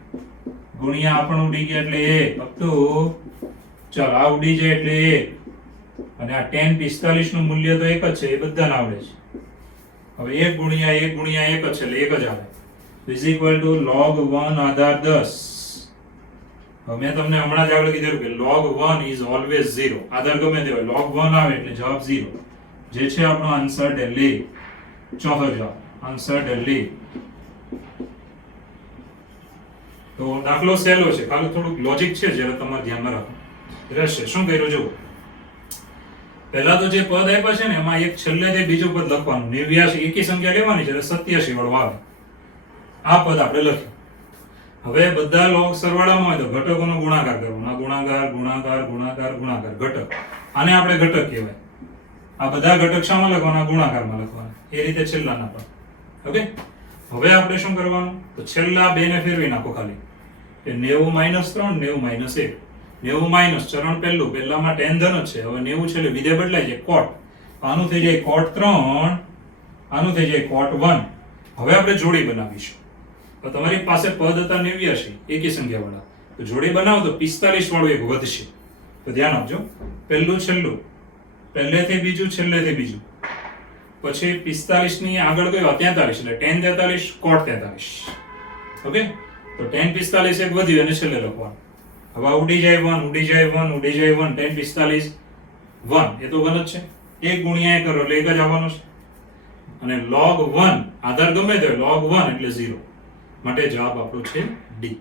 ગુણ્યા આ પણ ઉડી ગયા એટલે 1 અપ ટુ ચાલો આ ઉડી જાય એટલે 1 અને આ tan 45 નું મૂલ્ય તો એક જ છે, એ બધાને આવડે છે. હવે 1 ગુણ્યા 1 ગુણ્યા 1 જ છે એટલે 1 જ આવે. ઇઝ ઇક્વલ ટુ log 1 આધાર 10. હવે મેં તમને હમણાં જ આગળ કીધું કે log 1 ઇઝ ઓલવેઝ 0. આધાર ગમે તે હોય, log 1 આવે એટલે જવાબ 0, જે છે આપણો આન્સર દિલ્હી. ચોથો જવાબ આન્સર દિલ્હી. તો દાખલો સહેલો છે, ખાલી થોડુંક લોજિક છે જરા તમારે ધ્યાનમાં રાખો રહેશે. શું કર્યું જુઓ. પહેલા તો જે પદ આપ્યા છે ને એમાં એક છેલ્લેથી બીજું પદ લખવાનું. 89 એકી સંખ્યા લેવાની છે એટલે 87 વાળું આવે. આ પદ આપણે લખ્યું. હવે બધા લોગ સરવાળામાં હોય તો ઘટકોનો ગુણાકાર કરવાનો. આ ગુણાકાર ગુણાકાર ગુણાકાર ગુણાકાર ઘટક. આને આપણે ઘટક કહેવાય. આ બધા ઘટક શામાં લખવાના? ગુણાકારમાં લખવાના. એ રીતે છેલ્લાના પણ. ઓકે, હવે આપણે શું કરવાનું? તો છેલ્લા બેને ફેરવી નાખો ખાલી. કે 90 - 3 90 - 1. 90 માઇનસ ચરણ પહેલું, પહેલામાં tan ધન જ છે. હવે 90 છે એટલે વિધેય બદલાઈ જાય cot. આનું થઈ જાય cot 3, આનું થઈ જાય cot 1. હવે આપણે જોડી બનાવીશું. તો તમારી પાસે પદ હતા 89 એકી સંખ્યા વાળા, તો જોડી બનાવો તો 45 વાળું એક વધશે. તો ધ્યાન આપજો, પહેલું છેલ્લું, પહેલેથી બીજું છેલ્લેથી બીજું, પછી 45 ની આગળ ગયો 43 એટલે tan 43 cot 43. ઓકે, તો tan 45 એક વધ્યું અને છેલ્લે લખવાનું. હવે ઉડી જાય 1 ઉડી જાય 1 ઉડી જાય 1, tan 45 1 એ તો 1 જ છે. 1 ગુણ્યા 1 કરો એટલે 1 જ આવવાનો છે. અને log 1 આધાર ગમે તે log 1 એટલે 0. માટે જવાબ આપણો છે ડી.